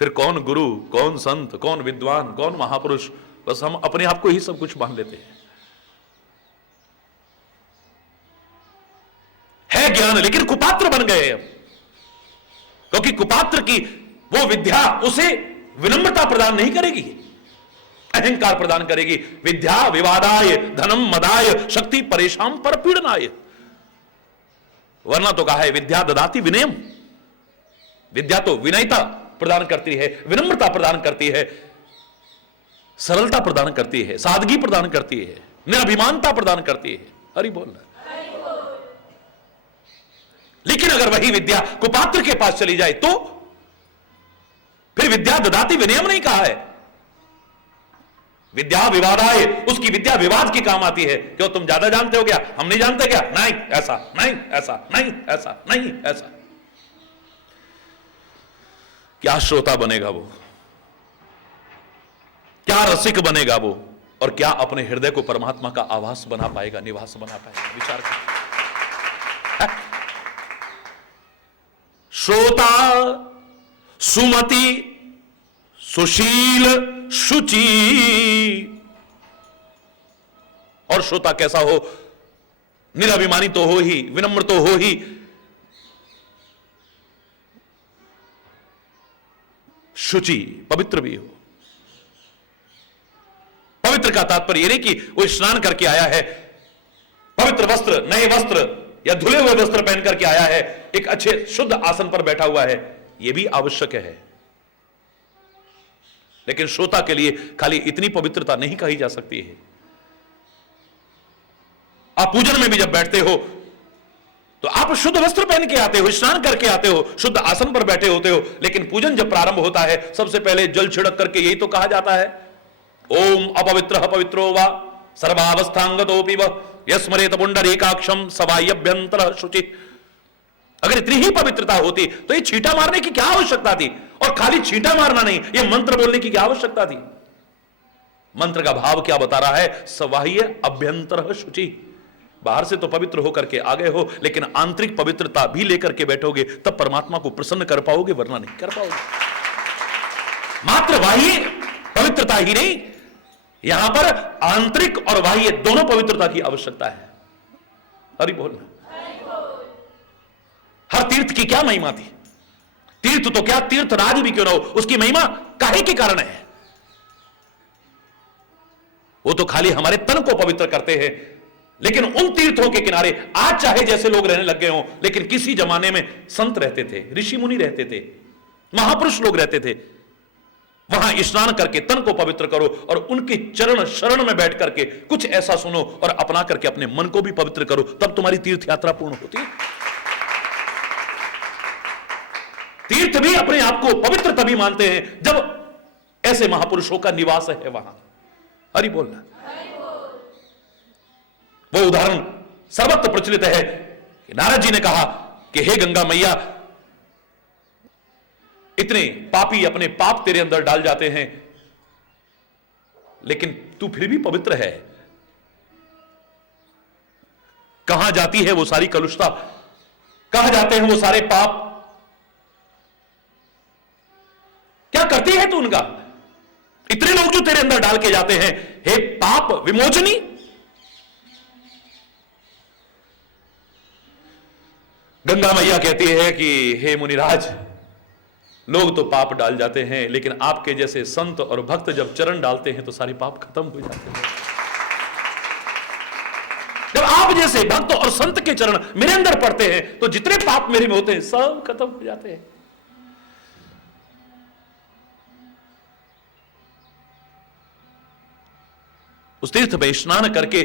फिर कौन गुरु, कौन संत, कौन विद्वान, कौन महापुरुष, बस हम अपने आप को ही सब कुछ मान लेते हैं। है ज्ञान लेकिन कुपात्र बन गए अब, क्योंकि कुपात्र की वो विद्या उसे विनम्रता प्रदान नहीं करेगी, अहंकार प्रदान करेगी। विद्या विवादाय धनम मदाय शक्ति परेशान पर पीड़नाय। वरना तो कहा है विद्या ददाति विनयम, विद्या तो विनयता प्रदान करती है, विनम्रता प्रदान करती है, सरलता प्रदान करती है, सादगी प्रदान करती है, निरभिमानता प्रदान करती है। हरि बोल। लेकिन अगर वही विद्या कुपात्र के पास चली जाए तो फिर विद्या ददाति विनयम नहीं कहा है। विद्या विवादाय, उसकी विद्या विवाद की काम आती है। क्यों तुम ज्यादा जानते हो क्या, हम नहीं जानते क्या? नहीं ऐसा, नहीं ऐसा, नहीं ऐसा, नहीं ऐसा। क्या श्रोता बनेगा वो, क्या रसिक बनेगा वो, और क्या अपने हृदय को परमात्मा का आवास बना पाएगा, निवास बना पाएगा? विचार कर। श्रोता सुमति सुशील शुचि, और श्रोता कैसा हो? निराभिमानी तो हो ही, विनम्र तो हो ही, शुचि पवित्र भी हो। पवित्र का तात्पर्य यह नहीं कि वो स्नान करके आया है, पवित्र वस्त्र, नए वस्त्र या धुले हुए वस्त्र पहन करके आया है, एक अच्छे शुद्ध आसन पर बैठा हुआ है, यह भी आवश्यक है। लेकिन श्रोता के लिए खाली इतनी पवित्रता नहीं कही जा सकती है। आप पूजन में भी जब बैठते हो तो आप शुद्ध वस्त्र पहन के आते हो, स्नान करके आते हो, शुद्ध आसन पर बैठे होते हो, लेकिन पूजन जब प्रारंभ होता है सबसे पहले जल छिड़क करके यही तो कहा जाता है, ओम अपवित्र पवित्रो वा सर्वावस्थांगतोपि व यस्मरेत पुंडरीकाक्षम सवायभ्यंतर शुचि। अगर इतनी ही पवित्रता होती तो ये छींटा मारने की क्या आवश्यकता थी? और खाली छींटा मारना नहीं, ये मंत्र बोलने की क्या आवश्यकता थी? मंत्र का भाव क्या बता रहा है? सवाह्य अभ्यंतर शुचि। बाहर से तो पवित्र होकर के आ गए हो, लेकिन आंतरिक पवित्रता भी लेकर के बैठोगे तब परमात्मा को प्रसन्न कर पाओगे, वरना नहीं कर पाओगे। मात्र बाह्य पवित्रता ही नहीं, यहां पर आंतरिक और बाह्य दोनों पवित्रता की आवश्यकता है। हरि बोलना। हर तीर्थ की क्या महिमा थी? तीर्थ तो क्या, तीर्थ राज भी क्यों ना हो, उसकी महिमा काहे के कारण है? वो तो खाली हमारे तन को पवित्र करते हैं। लेकिन उन तीर्थों के किनारे आज चाहे जैसे लोग रहने लग गए हों, लेकिन किसी जमाने में संत रहते थे, ऋषि मुनि रहते थे, महापुरुष लोग रहते थे। वहां स्नान करके तन को पवित्र करो और उनके चरण शरण में बैठ करके कुछ ऐसा सुनो और अपना करके अपने मन को भी पवित्र करो, तब तुम्हारी तीर्थ यात्रा पूर्ण होती है। तीर्थ भी अपने आप को पवित्र तभी मानते हैं जब ऐसे महापुरुषों का निवास है वहां। हरि बोलना। वो उदाहरण सर्वत्र प्रचलित है कि नारद जी ने कहा कि हे गंगा मैया, इतने पापी अपने पाप तेरे अंदर डाल जाते हैं, लेकिन तू फिर भी पवित्र है। कहां जाती है वो सारी कलुषता, कहां जाते हैं वो सारे पाप, क्या करती है तू उनका? इतने लोग जो तेरे अंदर डाल के जाते हैं, हे पाप विमोचनी। गंगा मैया कहती है कि हे मुनिराज, लोग तो पाप डाल जाते हैं, लेकिन आपके जैसे संत और भक्त जब चरण डालते हैं तो सारे पाप खत्म हो जाते हैं। जब आप जैसे भक्त और संत के चरण मेरे अंदर पड़ते हैं तो जितने पाप मेरे में होते हैं सब खत्म हो जाते हैं। उस तीर्थ में स्नान करके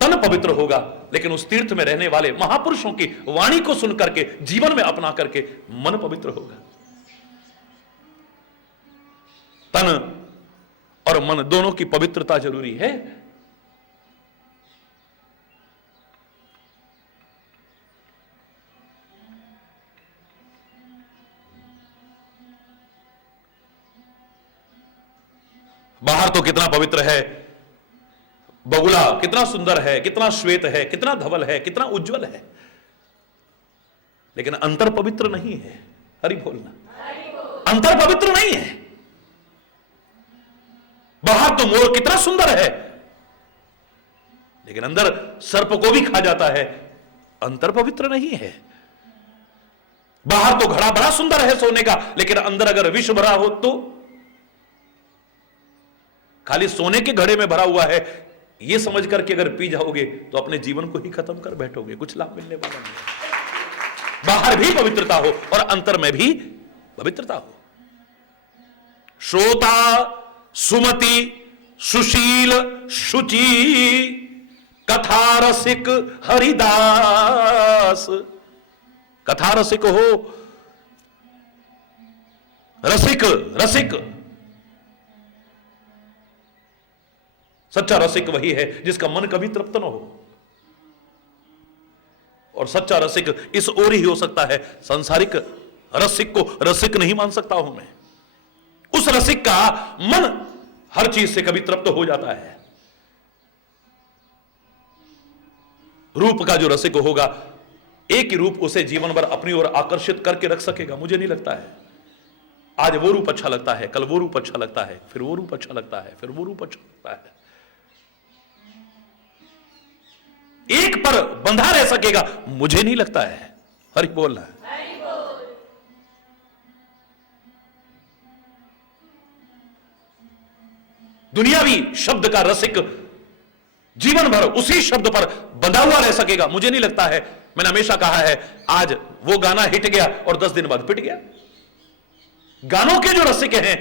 तन पवित्र होगा, लेकिन उस तीर्थ में रहने वाले महापुरुषों की वाणी को सुन करके जीवन में अपना करके मन पवित्र होगा। तन और मन दोनों की पवित्रता जरूरी है। बाहर तो कितना पवित्र है, बगुला कितना सुंदर है, कितना श्वेत है, कितना धवल है, कितना उज्जवल है, लेकिन अंतर पवित्र नहीं है। हरि बोलना। अंतर पवित्र नहीं है। बाहर तो मोर कितना सुंदर है, लेकिन अंदर सर्प को भी खा जाता है, अंतर पवित्र नहीं है। बाहर तो घड़ा बड़ा सुंदर है सोने का, लेकिन अंदर अगर विष भरा हो तो खाली सोने के घड़े में भरा हुआ है यह समझ करके अगर पी जाओगे तो अपने जीवन को ही खत्म कर बैठोगे, कुछ लाभ मिलने वाला नहीं। बाहर भी पवित्रता हो और अंतर में भी पवित्रता हो। श्रोता सुमति सुशील शुचि कथा रसिक हरिदास। कथा रसिक हो, रसिक रसिक, सच्चा रसिक वही है जिसका मन कभी तृप्त न हो। और सच्चा रसिक इस ओर ही हो सकता है, सांसारिक रसिक को रसिक नहीं मान सकता हूं मैं। उस रसिक का मन हर चीज से कभी तृप्त हो जाता है। रूप का जो रसिक होगा, एक ही रूप उसे जीवन भर अपनी ओर आकर्षित करके रख सकेगा, मुझे नहीं लगता है। आज वो रूप अच्छा लगता है, कल वो रूप अच्छा लगता है, फिर वो रूप अच्छा लगता है, फिर वो रूप अच्छा लगता है। एक पर बंधा रह सकेगा, मुझे नहीं लगता है। हरि बोलना है। दुनियावी शब्द का रसिक जीवन भर उसी शब्द पर बंधा हुआ रह सकेगा, मुझे नहीं लगता है। मैंने हमेशा कहा है, आज वो गाना हिट गया और 10 दिन बाद पिट गया। गानों के जो रसिक हैं,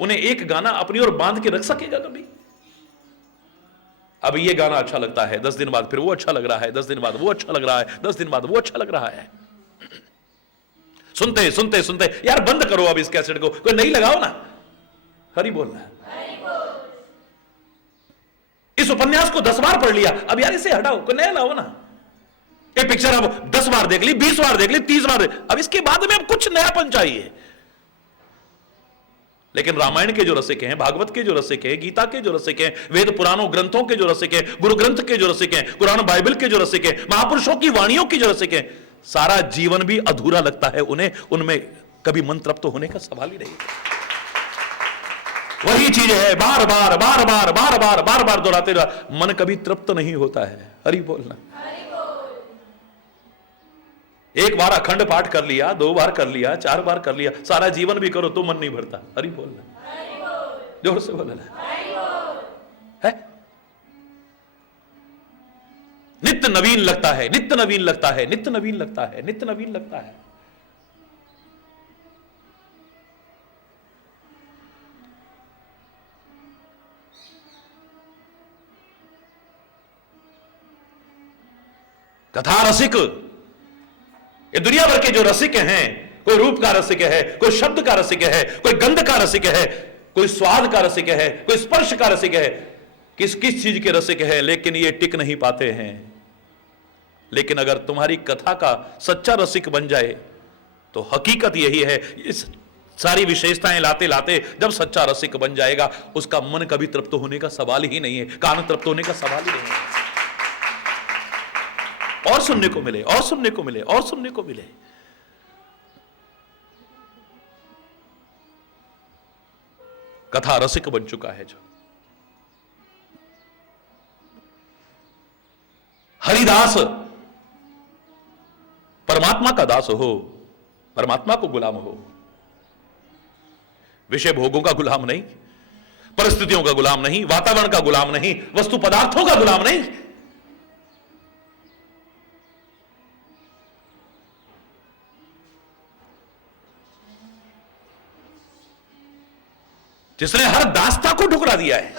उन्हें एक गाना अपनी ओर बांध के रख सकेगा कभी? अब ये गाना अच्छा लगता है, 10 दिन बाद फिर वो अच्छा लग रहा है, 10 दिन बाद वो अच्छा लग रहा है, 10 दिन बाद वो अच्छा लग रहा है। सुनते सुनते सुनते यार बंद करो अब इस कैसेट को, कोई नहीं लगाओ ना। हरि बोलना। इस उपन्यास को 10 बार पढ़ लिया, अब यार इसे हटाओ, कोई नया लाओ ना। ये पिक्चर अब 10 बार देख ली, 20 बार देख ली, 30 बार अब इसके बाद में अब कुछ नयापन चाहिए। लेकिन रामायण के जो रसिक हैं, भागवत के जो रसिक हैं, गीता के जो रसिक हैं, वेद पुराणों ग्रंथों के जो रसिक हैं, गुरु ग्रंथ के जो रसिक हैं, कुरान बाइबल के जो रसिक हैं, महापुरुषों की वाणियों की जो रसिक हैं, सारा जीवन भी अधूरा लगता है उन्हें, उनमें कभी मन तृप्त होने का सवाल ही नहीं। वही चीज है, बार बार बार बार बार बार बार बार दोहराते रहा, मन कभी तृप्त नहीं होता है। हरि बोलना। एक बार अखंड पाठ कर लिया, 2 बार कर लिया, 4 बार कर लिया, सारा जीवन भी करो तो मन नहीं भरता। हरि बोलना, जोर से बोलना है। नित्य नवीन लगता है, नित्य नवीन लगता है, नित्य नवीन लगता है, नित्य नवीन लगता है। कथा रसिक, ये दुनिया भर के जो रसिक हैं, कोई रूप का रसिक है, कोई शब्द का रसिक है, कोई गंध का रसिक है, कोई स्वाद का रसिक है, कोई स्पर्श का रसिक है, किस किस चीज के रसिक है, लेकिन ये टिक नहीं पाते हैं। लेकिन अगर तुम्हारी कथा का सच्चा रसिक बन जाए तो हकीकत यही है, इस सारी विशेषताएं लाते लाते जब सच्चा रसिक बन जाएगा, उसका मन कभी तृप्त होने का सवाल ही नहीं है, कान तृप्त होने का सवाल ही नहीं है। और सुनने को मिले, और सुनने को मिले, और सुनने को मिले। कथा रसिक बन चुका है जो। हरिदास परमात्मा का दास हो, परमात्मा को गुलाम हो, विषय भोगों का गुलाम नहीं, परिस्थितियों का गुलाम नहीं, वातावरण का गुलाम नहीं, वस्तु पदार्थों का गुलाम नहीं। जिसने हर दास्ता को ठुकरा दिया है,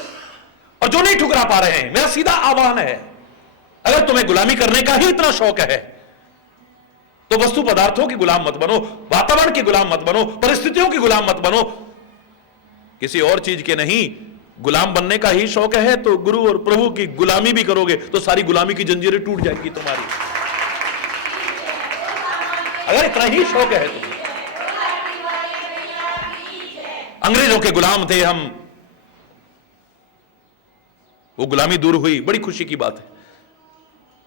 और जो नहीं ठुकरा पा रहे हैं, मेरा सीधा आह्वान है, अगर तुम्हें गुलामी करने का ही इतना शौक है तो वस्तु पदार्थों के गुलाम मत बनो, वातावरण के गुलाम मत बनो, परिस्थितियों के गुलाम मत बनो, किसी और चीज के नहीं। गुलाम बनने का ही शौक है तो गुरु और प्रभु की गुलामी भी करोगे तो सारी गुलामी की जंजीरें टूट जाएंगी तुम्हारी। अगर इतना ही शौक है तो। अंग्रेजों के गुलाम थे हम, वो गुलामी दूर हुई, बड़ी खुशी की बात है।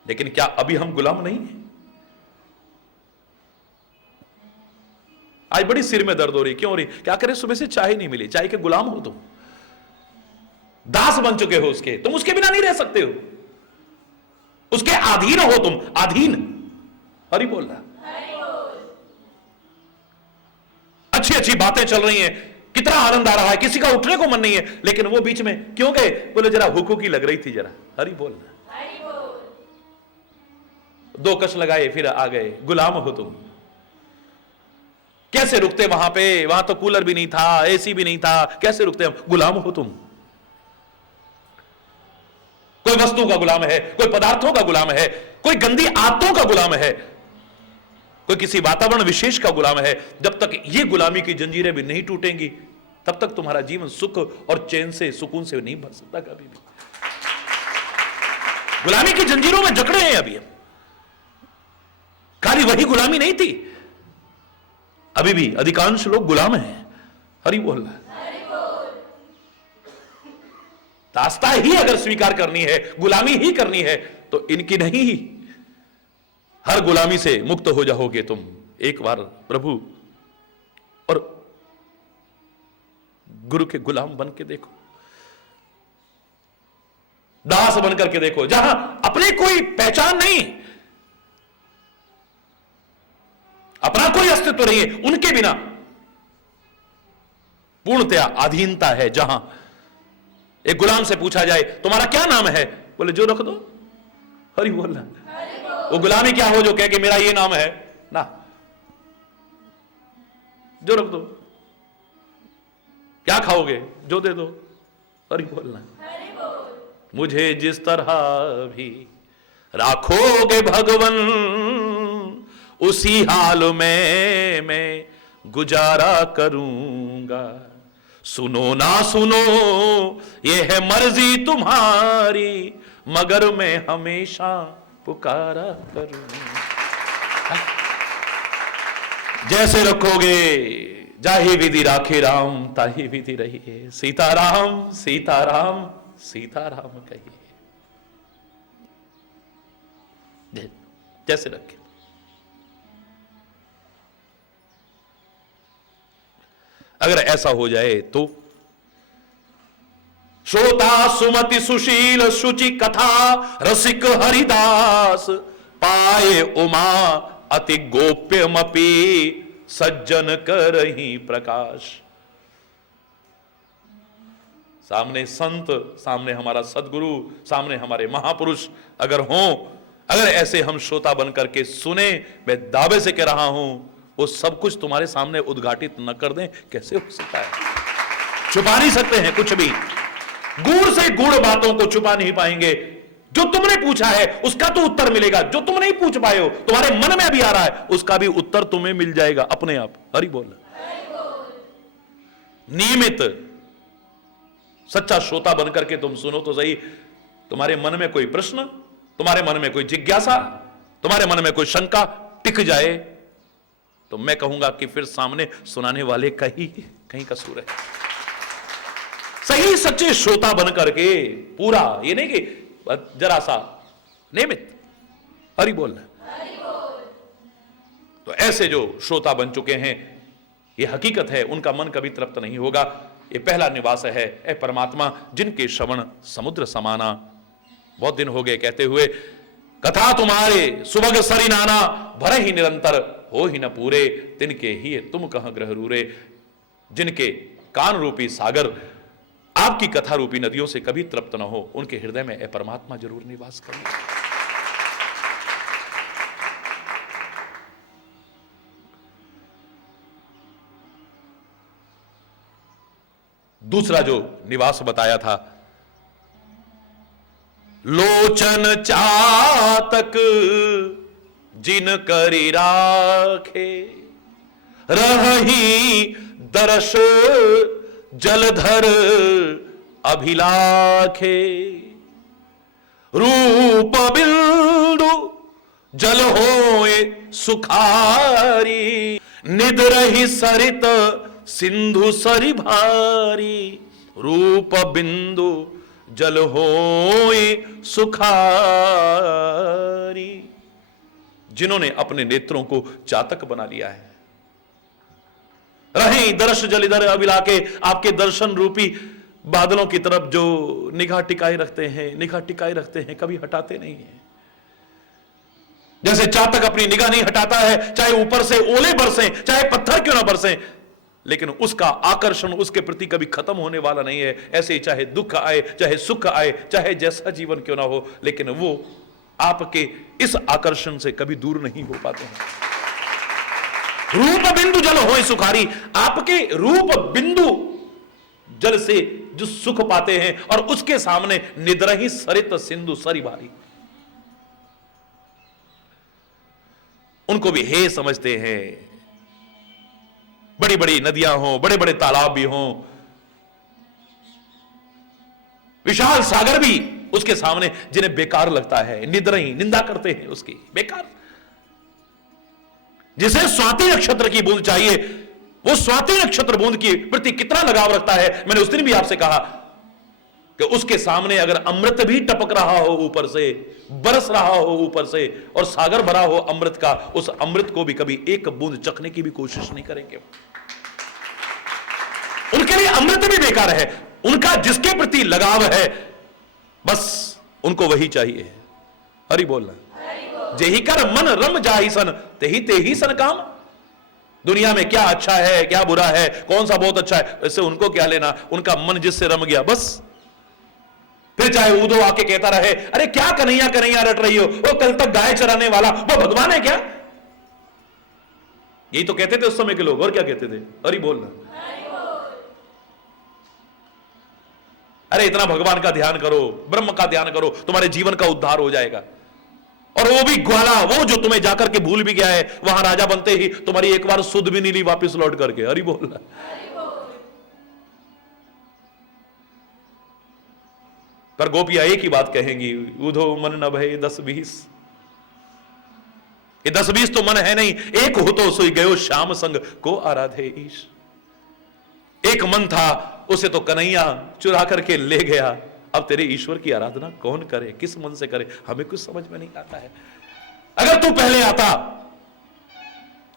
लेकिन क्या अभी हम गुलाम नहीं हैं? आज बड़ी सिर में दर्द हो रही, क्यों हो रही? क्या करें, सुबह से चाय नहीं मिली, चाय के गुलाम हो तुम, दास बन चुके हो उसके, तुम उसके बिना नहीं रह सकते हो, उसके अधीन हो तुम, अधीन। हरि बोलना। अच्छी अच्छी बातें चल रही हैं, कितना आनंद आ रहा है, किसी का उठने को मन नहीं है, लेकिन वो बीच में क्यों गए? बोले जरा हुकू की लग रही थी जरा। हरि बोलना। 2 कश लगाए फिर आ गए, गुलाम हो तुम। कैसे रुकते वहां पे? वहां तो कूलर भी नहीं था, एसी भी नहीं था, कैसे रुकते हम? गुलाम हो तुम। कोई वस्तु का गुलाम है, कोई पदार्थों का गुलाम है, कोई गंदी आदतों का गुलाम है, कोई किसी वातावरण विशेष का गुलाम है। जब तक ये गुलामी की जंजीरें भी नहीं टूटेंगी तब तक तुम्हारा जीवन सुख और चैन से, सुकून से नहीं भर सकता कभी भी। गुलामी की जंजीरों में जकड़े हैं अभी हम। खाली वही गुलामी नहीं थी, अभी भी अधिकांश लोग गुलाम हैं। हरि बोल। दास्ता ही अगर स्वीकार करनी है, गुलामी ही करनी है, तो इनकी नहीं, हर गुलामी से मुक्त हो जाओगे तुम। एक बार प्रभु और गुरु के गुलाम बन के देखो, दास बन करके देखो, जहां अपने कोई पहचान नहीं, अपना कोई अस्तित्व नहीं है, उनके बिना पूर्णतया अधीनता है। जहां एक गुलाम से पूछा जाए तुम्हारा क्या नाम है, बोले जो रख दो। हरि बोलना। वो गुलामी क्या हो जो कहे कि मेरा ये नाम है ना, जो रख दो। क्या खाओगे, जो दे दो। हरि बोलना। मुझे जिस तरह भी राखोगे भगवन, उसी हाल में मैं गुजारा करूंगा। सुनो ना सुनो ये है मर्जी तुम्हारी, मगर मैं हमेशा पुकारा करूंगा। जैसे रखोगे जाहि विधि राखे राम, ताहि विधि रहिए। सीताराम सीताराम सीताराम कहिए, जैसे रखे। अगर ऐसा हो जाए तो श्रोता सुमति सुशील शुचि कथा रसिक हरिदास, पाए उमा अति गोप्यमपि सज्जन करही प्रकाश। सामने संत, सामने हमारा सदगुरु, सामने हमारे महापुरुष अगर हों, अगर ऐसे हम श्रोता बनकर के सुने, मैं दावे से कह रहा हूं वो सब कुछ तुम्हारे सामने उद्घाटित न कर दें, कैसे हो सकता है? छुपा नहीं सकते हैं कुछ भी। गूढ़ से गूढ़ बातों को छुपा नहीं पाएंगे। जो तुमने पूछा है उसका तो उत्तर मिलेगा, जो तुम नहीं पूछ पाए हो, तुम्हारे मन में अभी आ रहा है, उसका भी उत्तर तुम्हें मिल जाएगा अपने आप। हरि बोल। नियमित सच्चा श्रोता बनकर के तुम सुनो तो सही। तुम्हारे मन में कोई प्रश्न, तुम्हारे मन में कोई जिज्ञासा, तुम्हारे मन में कोई शंका टिक जाए तो मैं कहूंगा कि फिर सामने सुनाने वाले का ही कहीं कसूर है। सही सच्चे श्रोता बनकर के पूरा, ये नहीं कि जरा सा नियमित। हरि बोल। तो ऐसे जो श्रोता बन चुके हैं, ये हकीकत है, उनका मन कभी तृप्त नहीं होगा। ये पहला निवास है ए परमात्मा, जिनके श्रवण समुद्र समाना। बहुत दिन हो गए कहते हुए, कथा तुम्हारे सुबह सरी नाना, भर ही निरंतर हो ही न पूरे, तिनके ही तुम कहां ग्रह रूरे। जिनके कान रूपी सागर आपकी कथा रूपी नदियों से कभी तृप्त न हो, उनके हृदय में ए परमात्मा जरूर निवास करें। दूसरा जो निवास बताया था, लोचन चातक जिन करी राखे, रही दर्श जलधर अभिलाखे। रूप बिंदु जल होए सुखारी, निद रही सरित सिंधु सरि भारी। रूप बिंदु जल होए सुखारी। जिन्होंने अपने नेत्रों को चातक बना लिया है, रहे दर्श जलिधर अभिलाके, आपके दर्शन रूपी बादलों की तरफ जो निगाह टिकाए रखते हैं, कभी हटाते नहीं है। जैसे चातक अपनी निगाह नहीं हटाता है, चाहे ऊपर से ओले बरसें, चाहे पत्थर क्यों ना बरसें, लेकिन उसका आकर्षण उसके प्रति कभी खत्म होने वाला नहीं है। ऐसे ही चाहे दुख आए, चाहे सुख आए, चाहे जैसा जीवन क्यों ना हो, लेकिन वो आपके इस आकर्षण से कभी दूर नहीं हो पाते हैं। रूप बिंदु जल होए सुखारी, आपके रूप बिंदु जल से जो सुख पाते हैं, और उसके सामने निद्रही सरित सिंधु सरी भारी। उनको भी हे समझते हैं। बड़ी बड़ी नदियां हों, बड़े बड़े तालाब भी हों, विशाल सागर भी उसके सामने जिन्हें बेकार लगता है, निद्रही निंदा करते हैं उसकी, बेकार। जिसे स्वाति नक्षत्र की बूंद चाहिए, वो स्वाति नक्षत्र बूंद के प्रति कितना लगाव रखता है। मैंने उस दिन भी आपसे कहा कि उसके सामने अगर अमृत भी टपक रहा हो ऊपर से, बरस रहा हो ऊपर से, और सागर भरा हो अमृत का, उस अमृत को भी कभी एक बूंद चखने की भी कोशिश नहीं करेंगे। उनके लिए अमृत भी बेकार है। उनका जिसके प्रति लगाव है, बस उनको वही चाहिए। हरि बोलना, जेही कर मन रम जाहि सन, तेही सन काम। दुनिया में क्या अच्छा है, क्या बुरा है, कौन सा बहुत अच्छा है, इससे उनको क्या लेना। उनका मन जिससे रम गया बस। फिर चाहे ऊधो आके कहता रहे, अरे क्या कन्हैया कन्हैया रट रही हो, वो कल तक गाय चराने वाला वो भगवान है क्या? यही तो कहते थे उस समय के लोग, और क्या कहते थे? हरि बोलना, अरे इतना भगवान का ध्यान करो, ब्रह्म का ध्यान करो, तुम्हारे जीवन का उद्धार हो जाएगा। और वो भी ग्वाला, वो जो तुम्हें जाकर के भूल भी गया है, वहां राजा बनते ही तुम्हारी एक बार सुध भी नहीं ली वापस लौट करके। हरि बोलना। पर गोपियां एक ही बात कहेंगी, उधो मन न भय 10-20। ये 10-20 तो मन है नहीं, एक हो तो सोई गयो श्याम संग को आराधे ईश। एक मन था, उसे तो कन्हैया चुरा करके ले गया। अब तेरे ईश्वर की आराधना कौन करे, किस मन से करे, हमें कुछ समझ में नहीं आता है। अगर तू पहले आता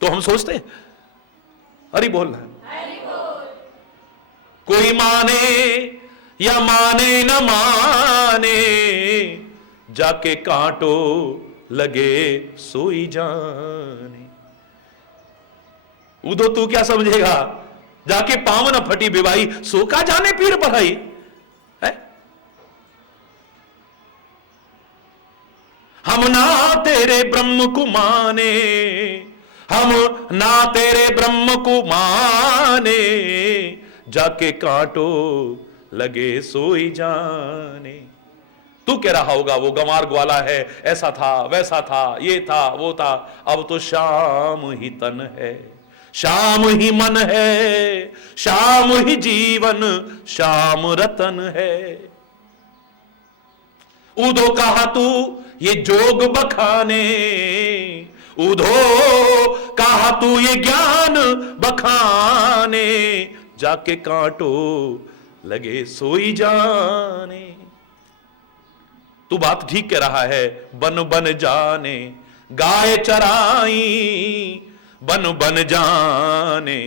तो हम सोचते। हरि बोलना, कोई माने या माने न माने, जाके कांटो लगे सोई जाने। उदो तू क्या समझेगा, जाके पाँव न फटी बिवाई, सो का जाने पीर पढ़ाई है। हम ना तेरे ब्रह्म को माने, हम ना तेरे ब्रह्म को माने, जाके कांटो लगे सोई जाने। तू कह रहा होगा वो गंवार ग्वाला है, ऐसा था वैसा था, ये था वो था। अब तो शाम ही तन है, शाम ही मन है, शाम ही जीवन, शाम रतन है। उधो कहा तू ये जोग बखाने, उधो कहा तू ये ज्ञान बखाने, जाके कांटो लगे सोई जाने। तू बात ठीक कह रहा है, बन बन जाने गाय चराई, बन बन जाने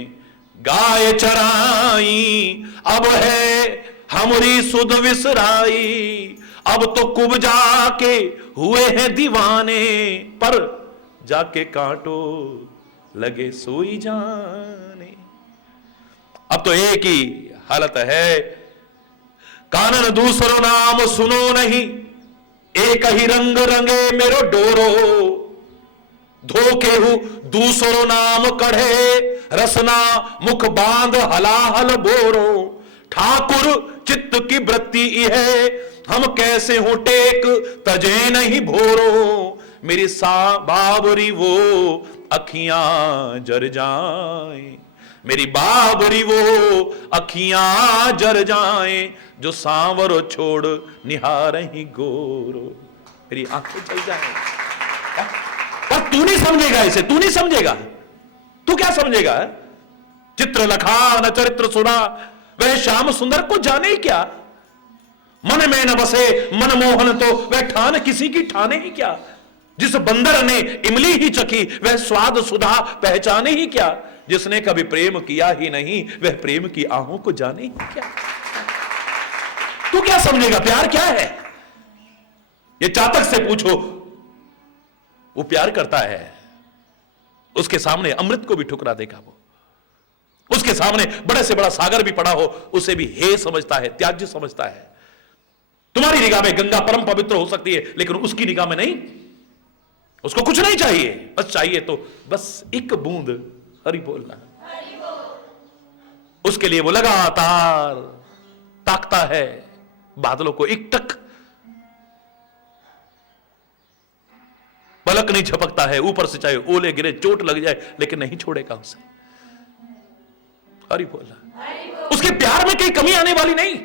गाय चराई। अब है हमारी सुध विसराई, अब तो कुब जाके हुए हैं दीवाने, पर जाके कांटो लगे सोई जाने। अब तो एक ही हालत है, कानन दूसरो नाम सुनो नहीं, एक ही रंग रंगे मेरो डोरो। धोके हु दूसरो नाम कढ़े, रसना मुख बांध हलाहल बोरो। ठाकुर चित्त की वृत्ति है, हम कैसे हो टेक तजे नहीं भोरो। मेरी सा बाबरी वो अखियां जर जाए, मेरी बाबरी वो अखियां जर जाए, जो सांवरो छोड़ निहार ही गोरो। मेरी आंखें जल जाए। पर तू नहीं समझेगा इसे, तू नहीं समझेगा। तू क्या समझेगा? चित्र लखा न चरित्र सुना, वह श्याम सुंदर को जाने ही क्या। मन में न बसे मन मोहन, तो वह ठान किसी की ठाने ही क्या। जिस बंदर ने इमली ही चखी, वह स्वाद सुधा पहचाने ही क्या। जिसने कभी प्रेम किया ही नहीं, वह प्रेम की आहों को जाने ही क्या। तू क्या समझेगा प्यार क्या है? ये चातक से पूछो, वो प्यार करता है, उसके सामने अमृत को भी ठुकरा देगा। वो उसके सामने बड़े से बड़ा सागर भी पड़ा हो, उसे भी हे समझता है, त्याज्य समझता है। तुम्हारी निगाह में गंगा परम पवित्र हो सकती है, लेकिन उसकी निगाह में नहीं। उसको कुछ नहीं चाहिए, बस चाहिए तो बस एक बूंद हरि बोलना। उसके लिए वो लगातार ताकता है बादलों को, एक टक। पलक नहीं झपकता है, ऊपर से चाहे ओले गिरे, चोट लग जाए, लेकिन नहीं छोड़ेगा उसे। हरि बोला। उसके प्यार में कहीं कमी आने वाली नहीं।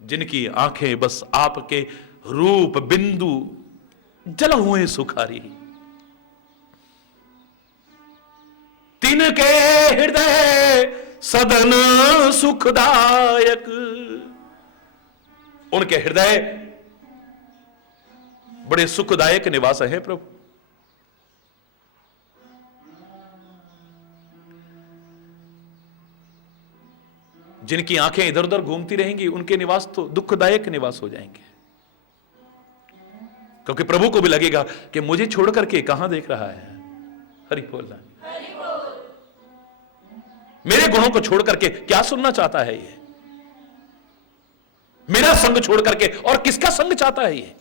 जिनकी आंखें बस आपके रूप बिंदु जल हुए सुखारी, तिनके हृदय सदन सुखदायक। उनके हृदय बड़े सुखदायक निवास है प्रभु। जिनकी आंखें इधर उधर घूमती रहेंगी, उनके निवास तो दुखदायक निवास हो जाएंगे, क्योंकि प्रभु को भी लगेगा कि मुझे छोड़ करके कहां देख रहा है। हरि बोल। मेरे गुणों को छोड़ करके क्या सुनना चाहता है ये? मेरा संग छोड़ करके और किसका संग चाहता है ये?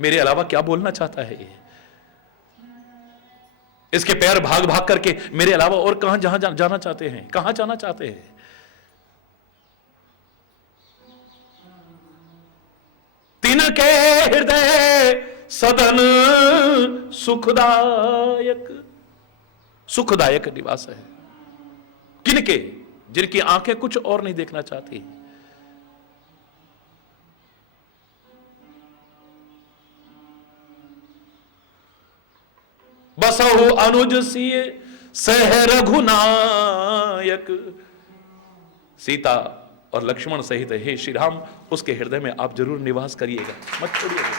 मेरे अलावा क्या बोलना चाहता है ये? इसके पैर भाग भाग करके मेरे अलावा और कहां जाना चाहते हैं, कहां जाना चाहते हैं? तिनके हृदय सदन सुखदायक। सुखदायक निवास है किनके? जिनकी आंखें कुछ और नहीं देखना चाहती। बसहु अनुज सिए सह रघुनायक। सीता और लक्ष्मण सहित हे श्री राम, उसके हृदय में आप जरूर निवास करिएगा, मत छोड़िएगा।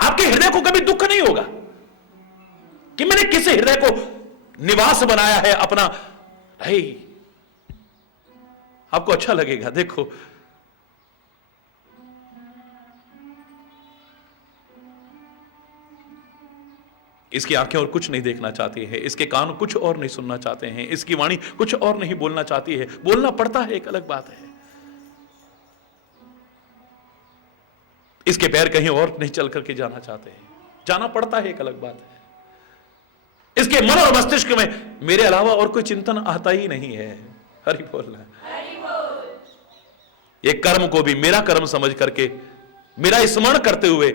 आपके हृदय को कभी दुख नहीं होगा कि मैंने किस हृदय को निवास बनाया है अपना। आपको अच्छा लगेगा। देखो, इसकी आंखें और कुछ नहीं देखना चाहती है, इसके कान कुछ और नहीं सुनना चाहते हैं, इसकी वाणी कुछ और नहीं बोलना चाहती है। बोलना पड़ता है, एक अलग बात है। इसके पैर कहीं और नहीं चल करके जाना चाहते हैं, जाना पड़ता है, एक अलग बात है। इसके मन और मस्तिष्क में मेरे अलावा और कोई चिंतन आता ही नहीं है। हरि बोल। ये कर्म को भी मेरा कर्म समझ करके, मेरा स्मरण करते हुए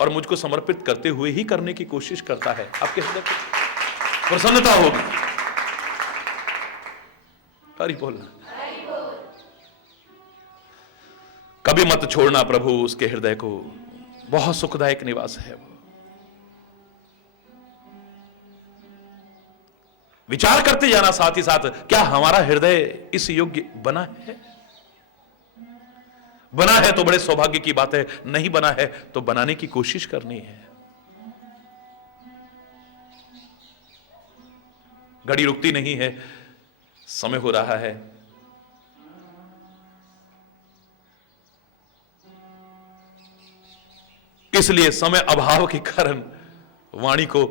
और मुझको समर्पित करते हुए ही करने की कोशिश करता है। आपके हृदय को प्रसन्नता होगी। हरि बोलना। कभी मत छोड़ना प्रभु उसके हृदय को, बहुत सुखदायक निवास है वो। विचार करते जाना साथ ही साथ, क्या हमारा हृदय इस योग्य बना है? बना है तो बड़े सौभाग्य की बात है, नहीं बना है तो बनाने की कोशिश करनी है। घड़ी रुकती नहीं है, समय हो रहा है। इसलिए समय अभाव के कारण वाणी को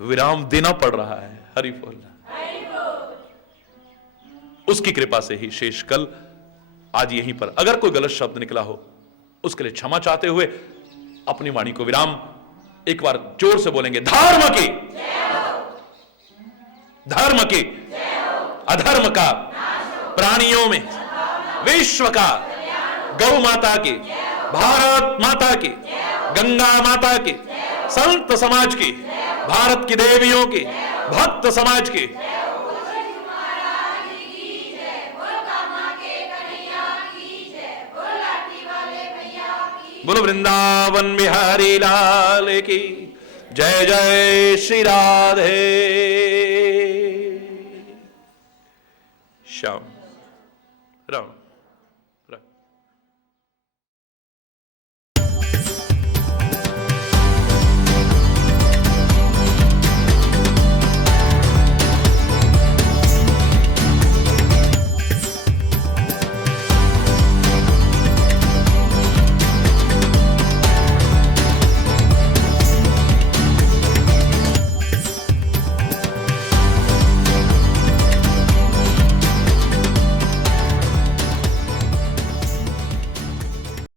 विराम देना पड़ रहा है। हरि बोल। उसकी कृपा से ही शेष कल आज यहीं पर अगर कोई गलत शब्द निकला हो, उसके लिए क्षमा चाहते हुए अपनी वाणी को विराम एक बार जोर से बोलेंगे। धर्म की, धर्म की, अधर्म का, प्राणियों में, विश्व का, गौ माता की, भारत माता की, गंगा माता की, संत समाज की, भारत की देवियों की, भक्त समाज की, बोलो वृंदावन बिहारी लाल की जय। जय श्री राधे।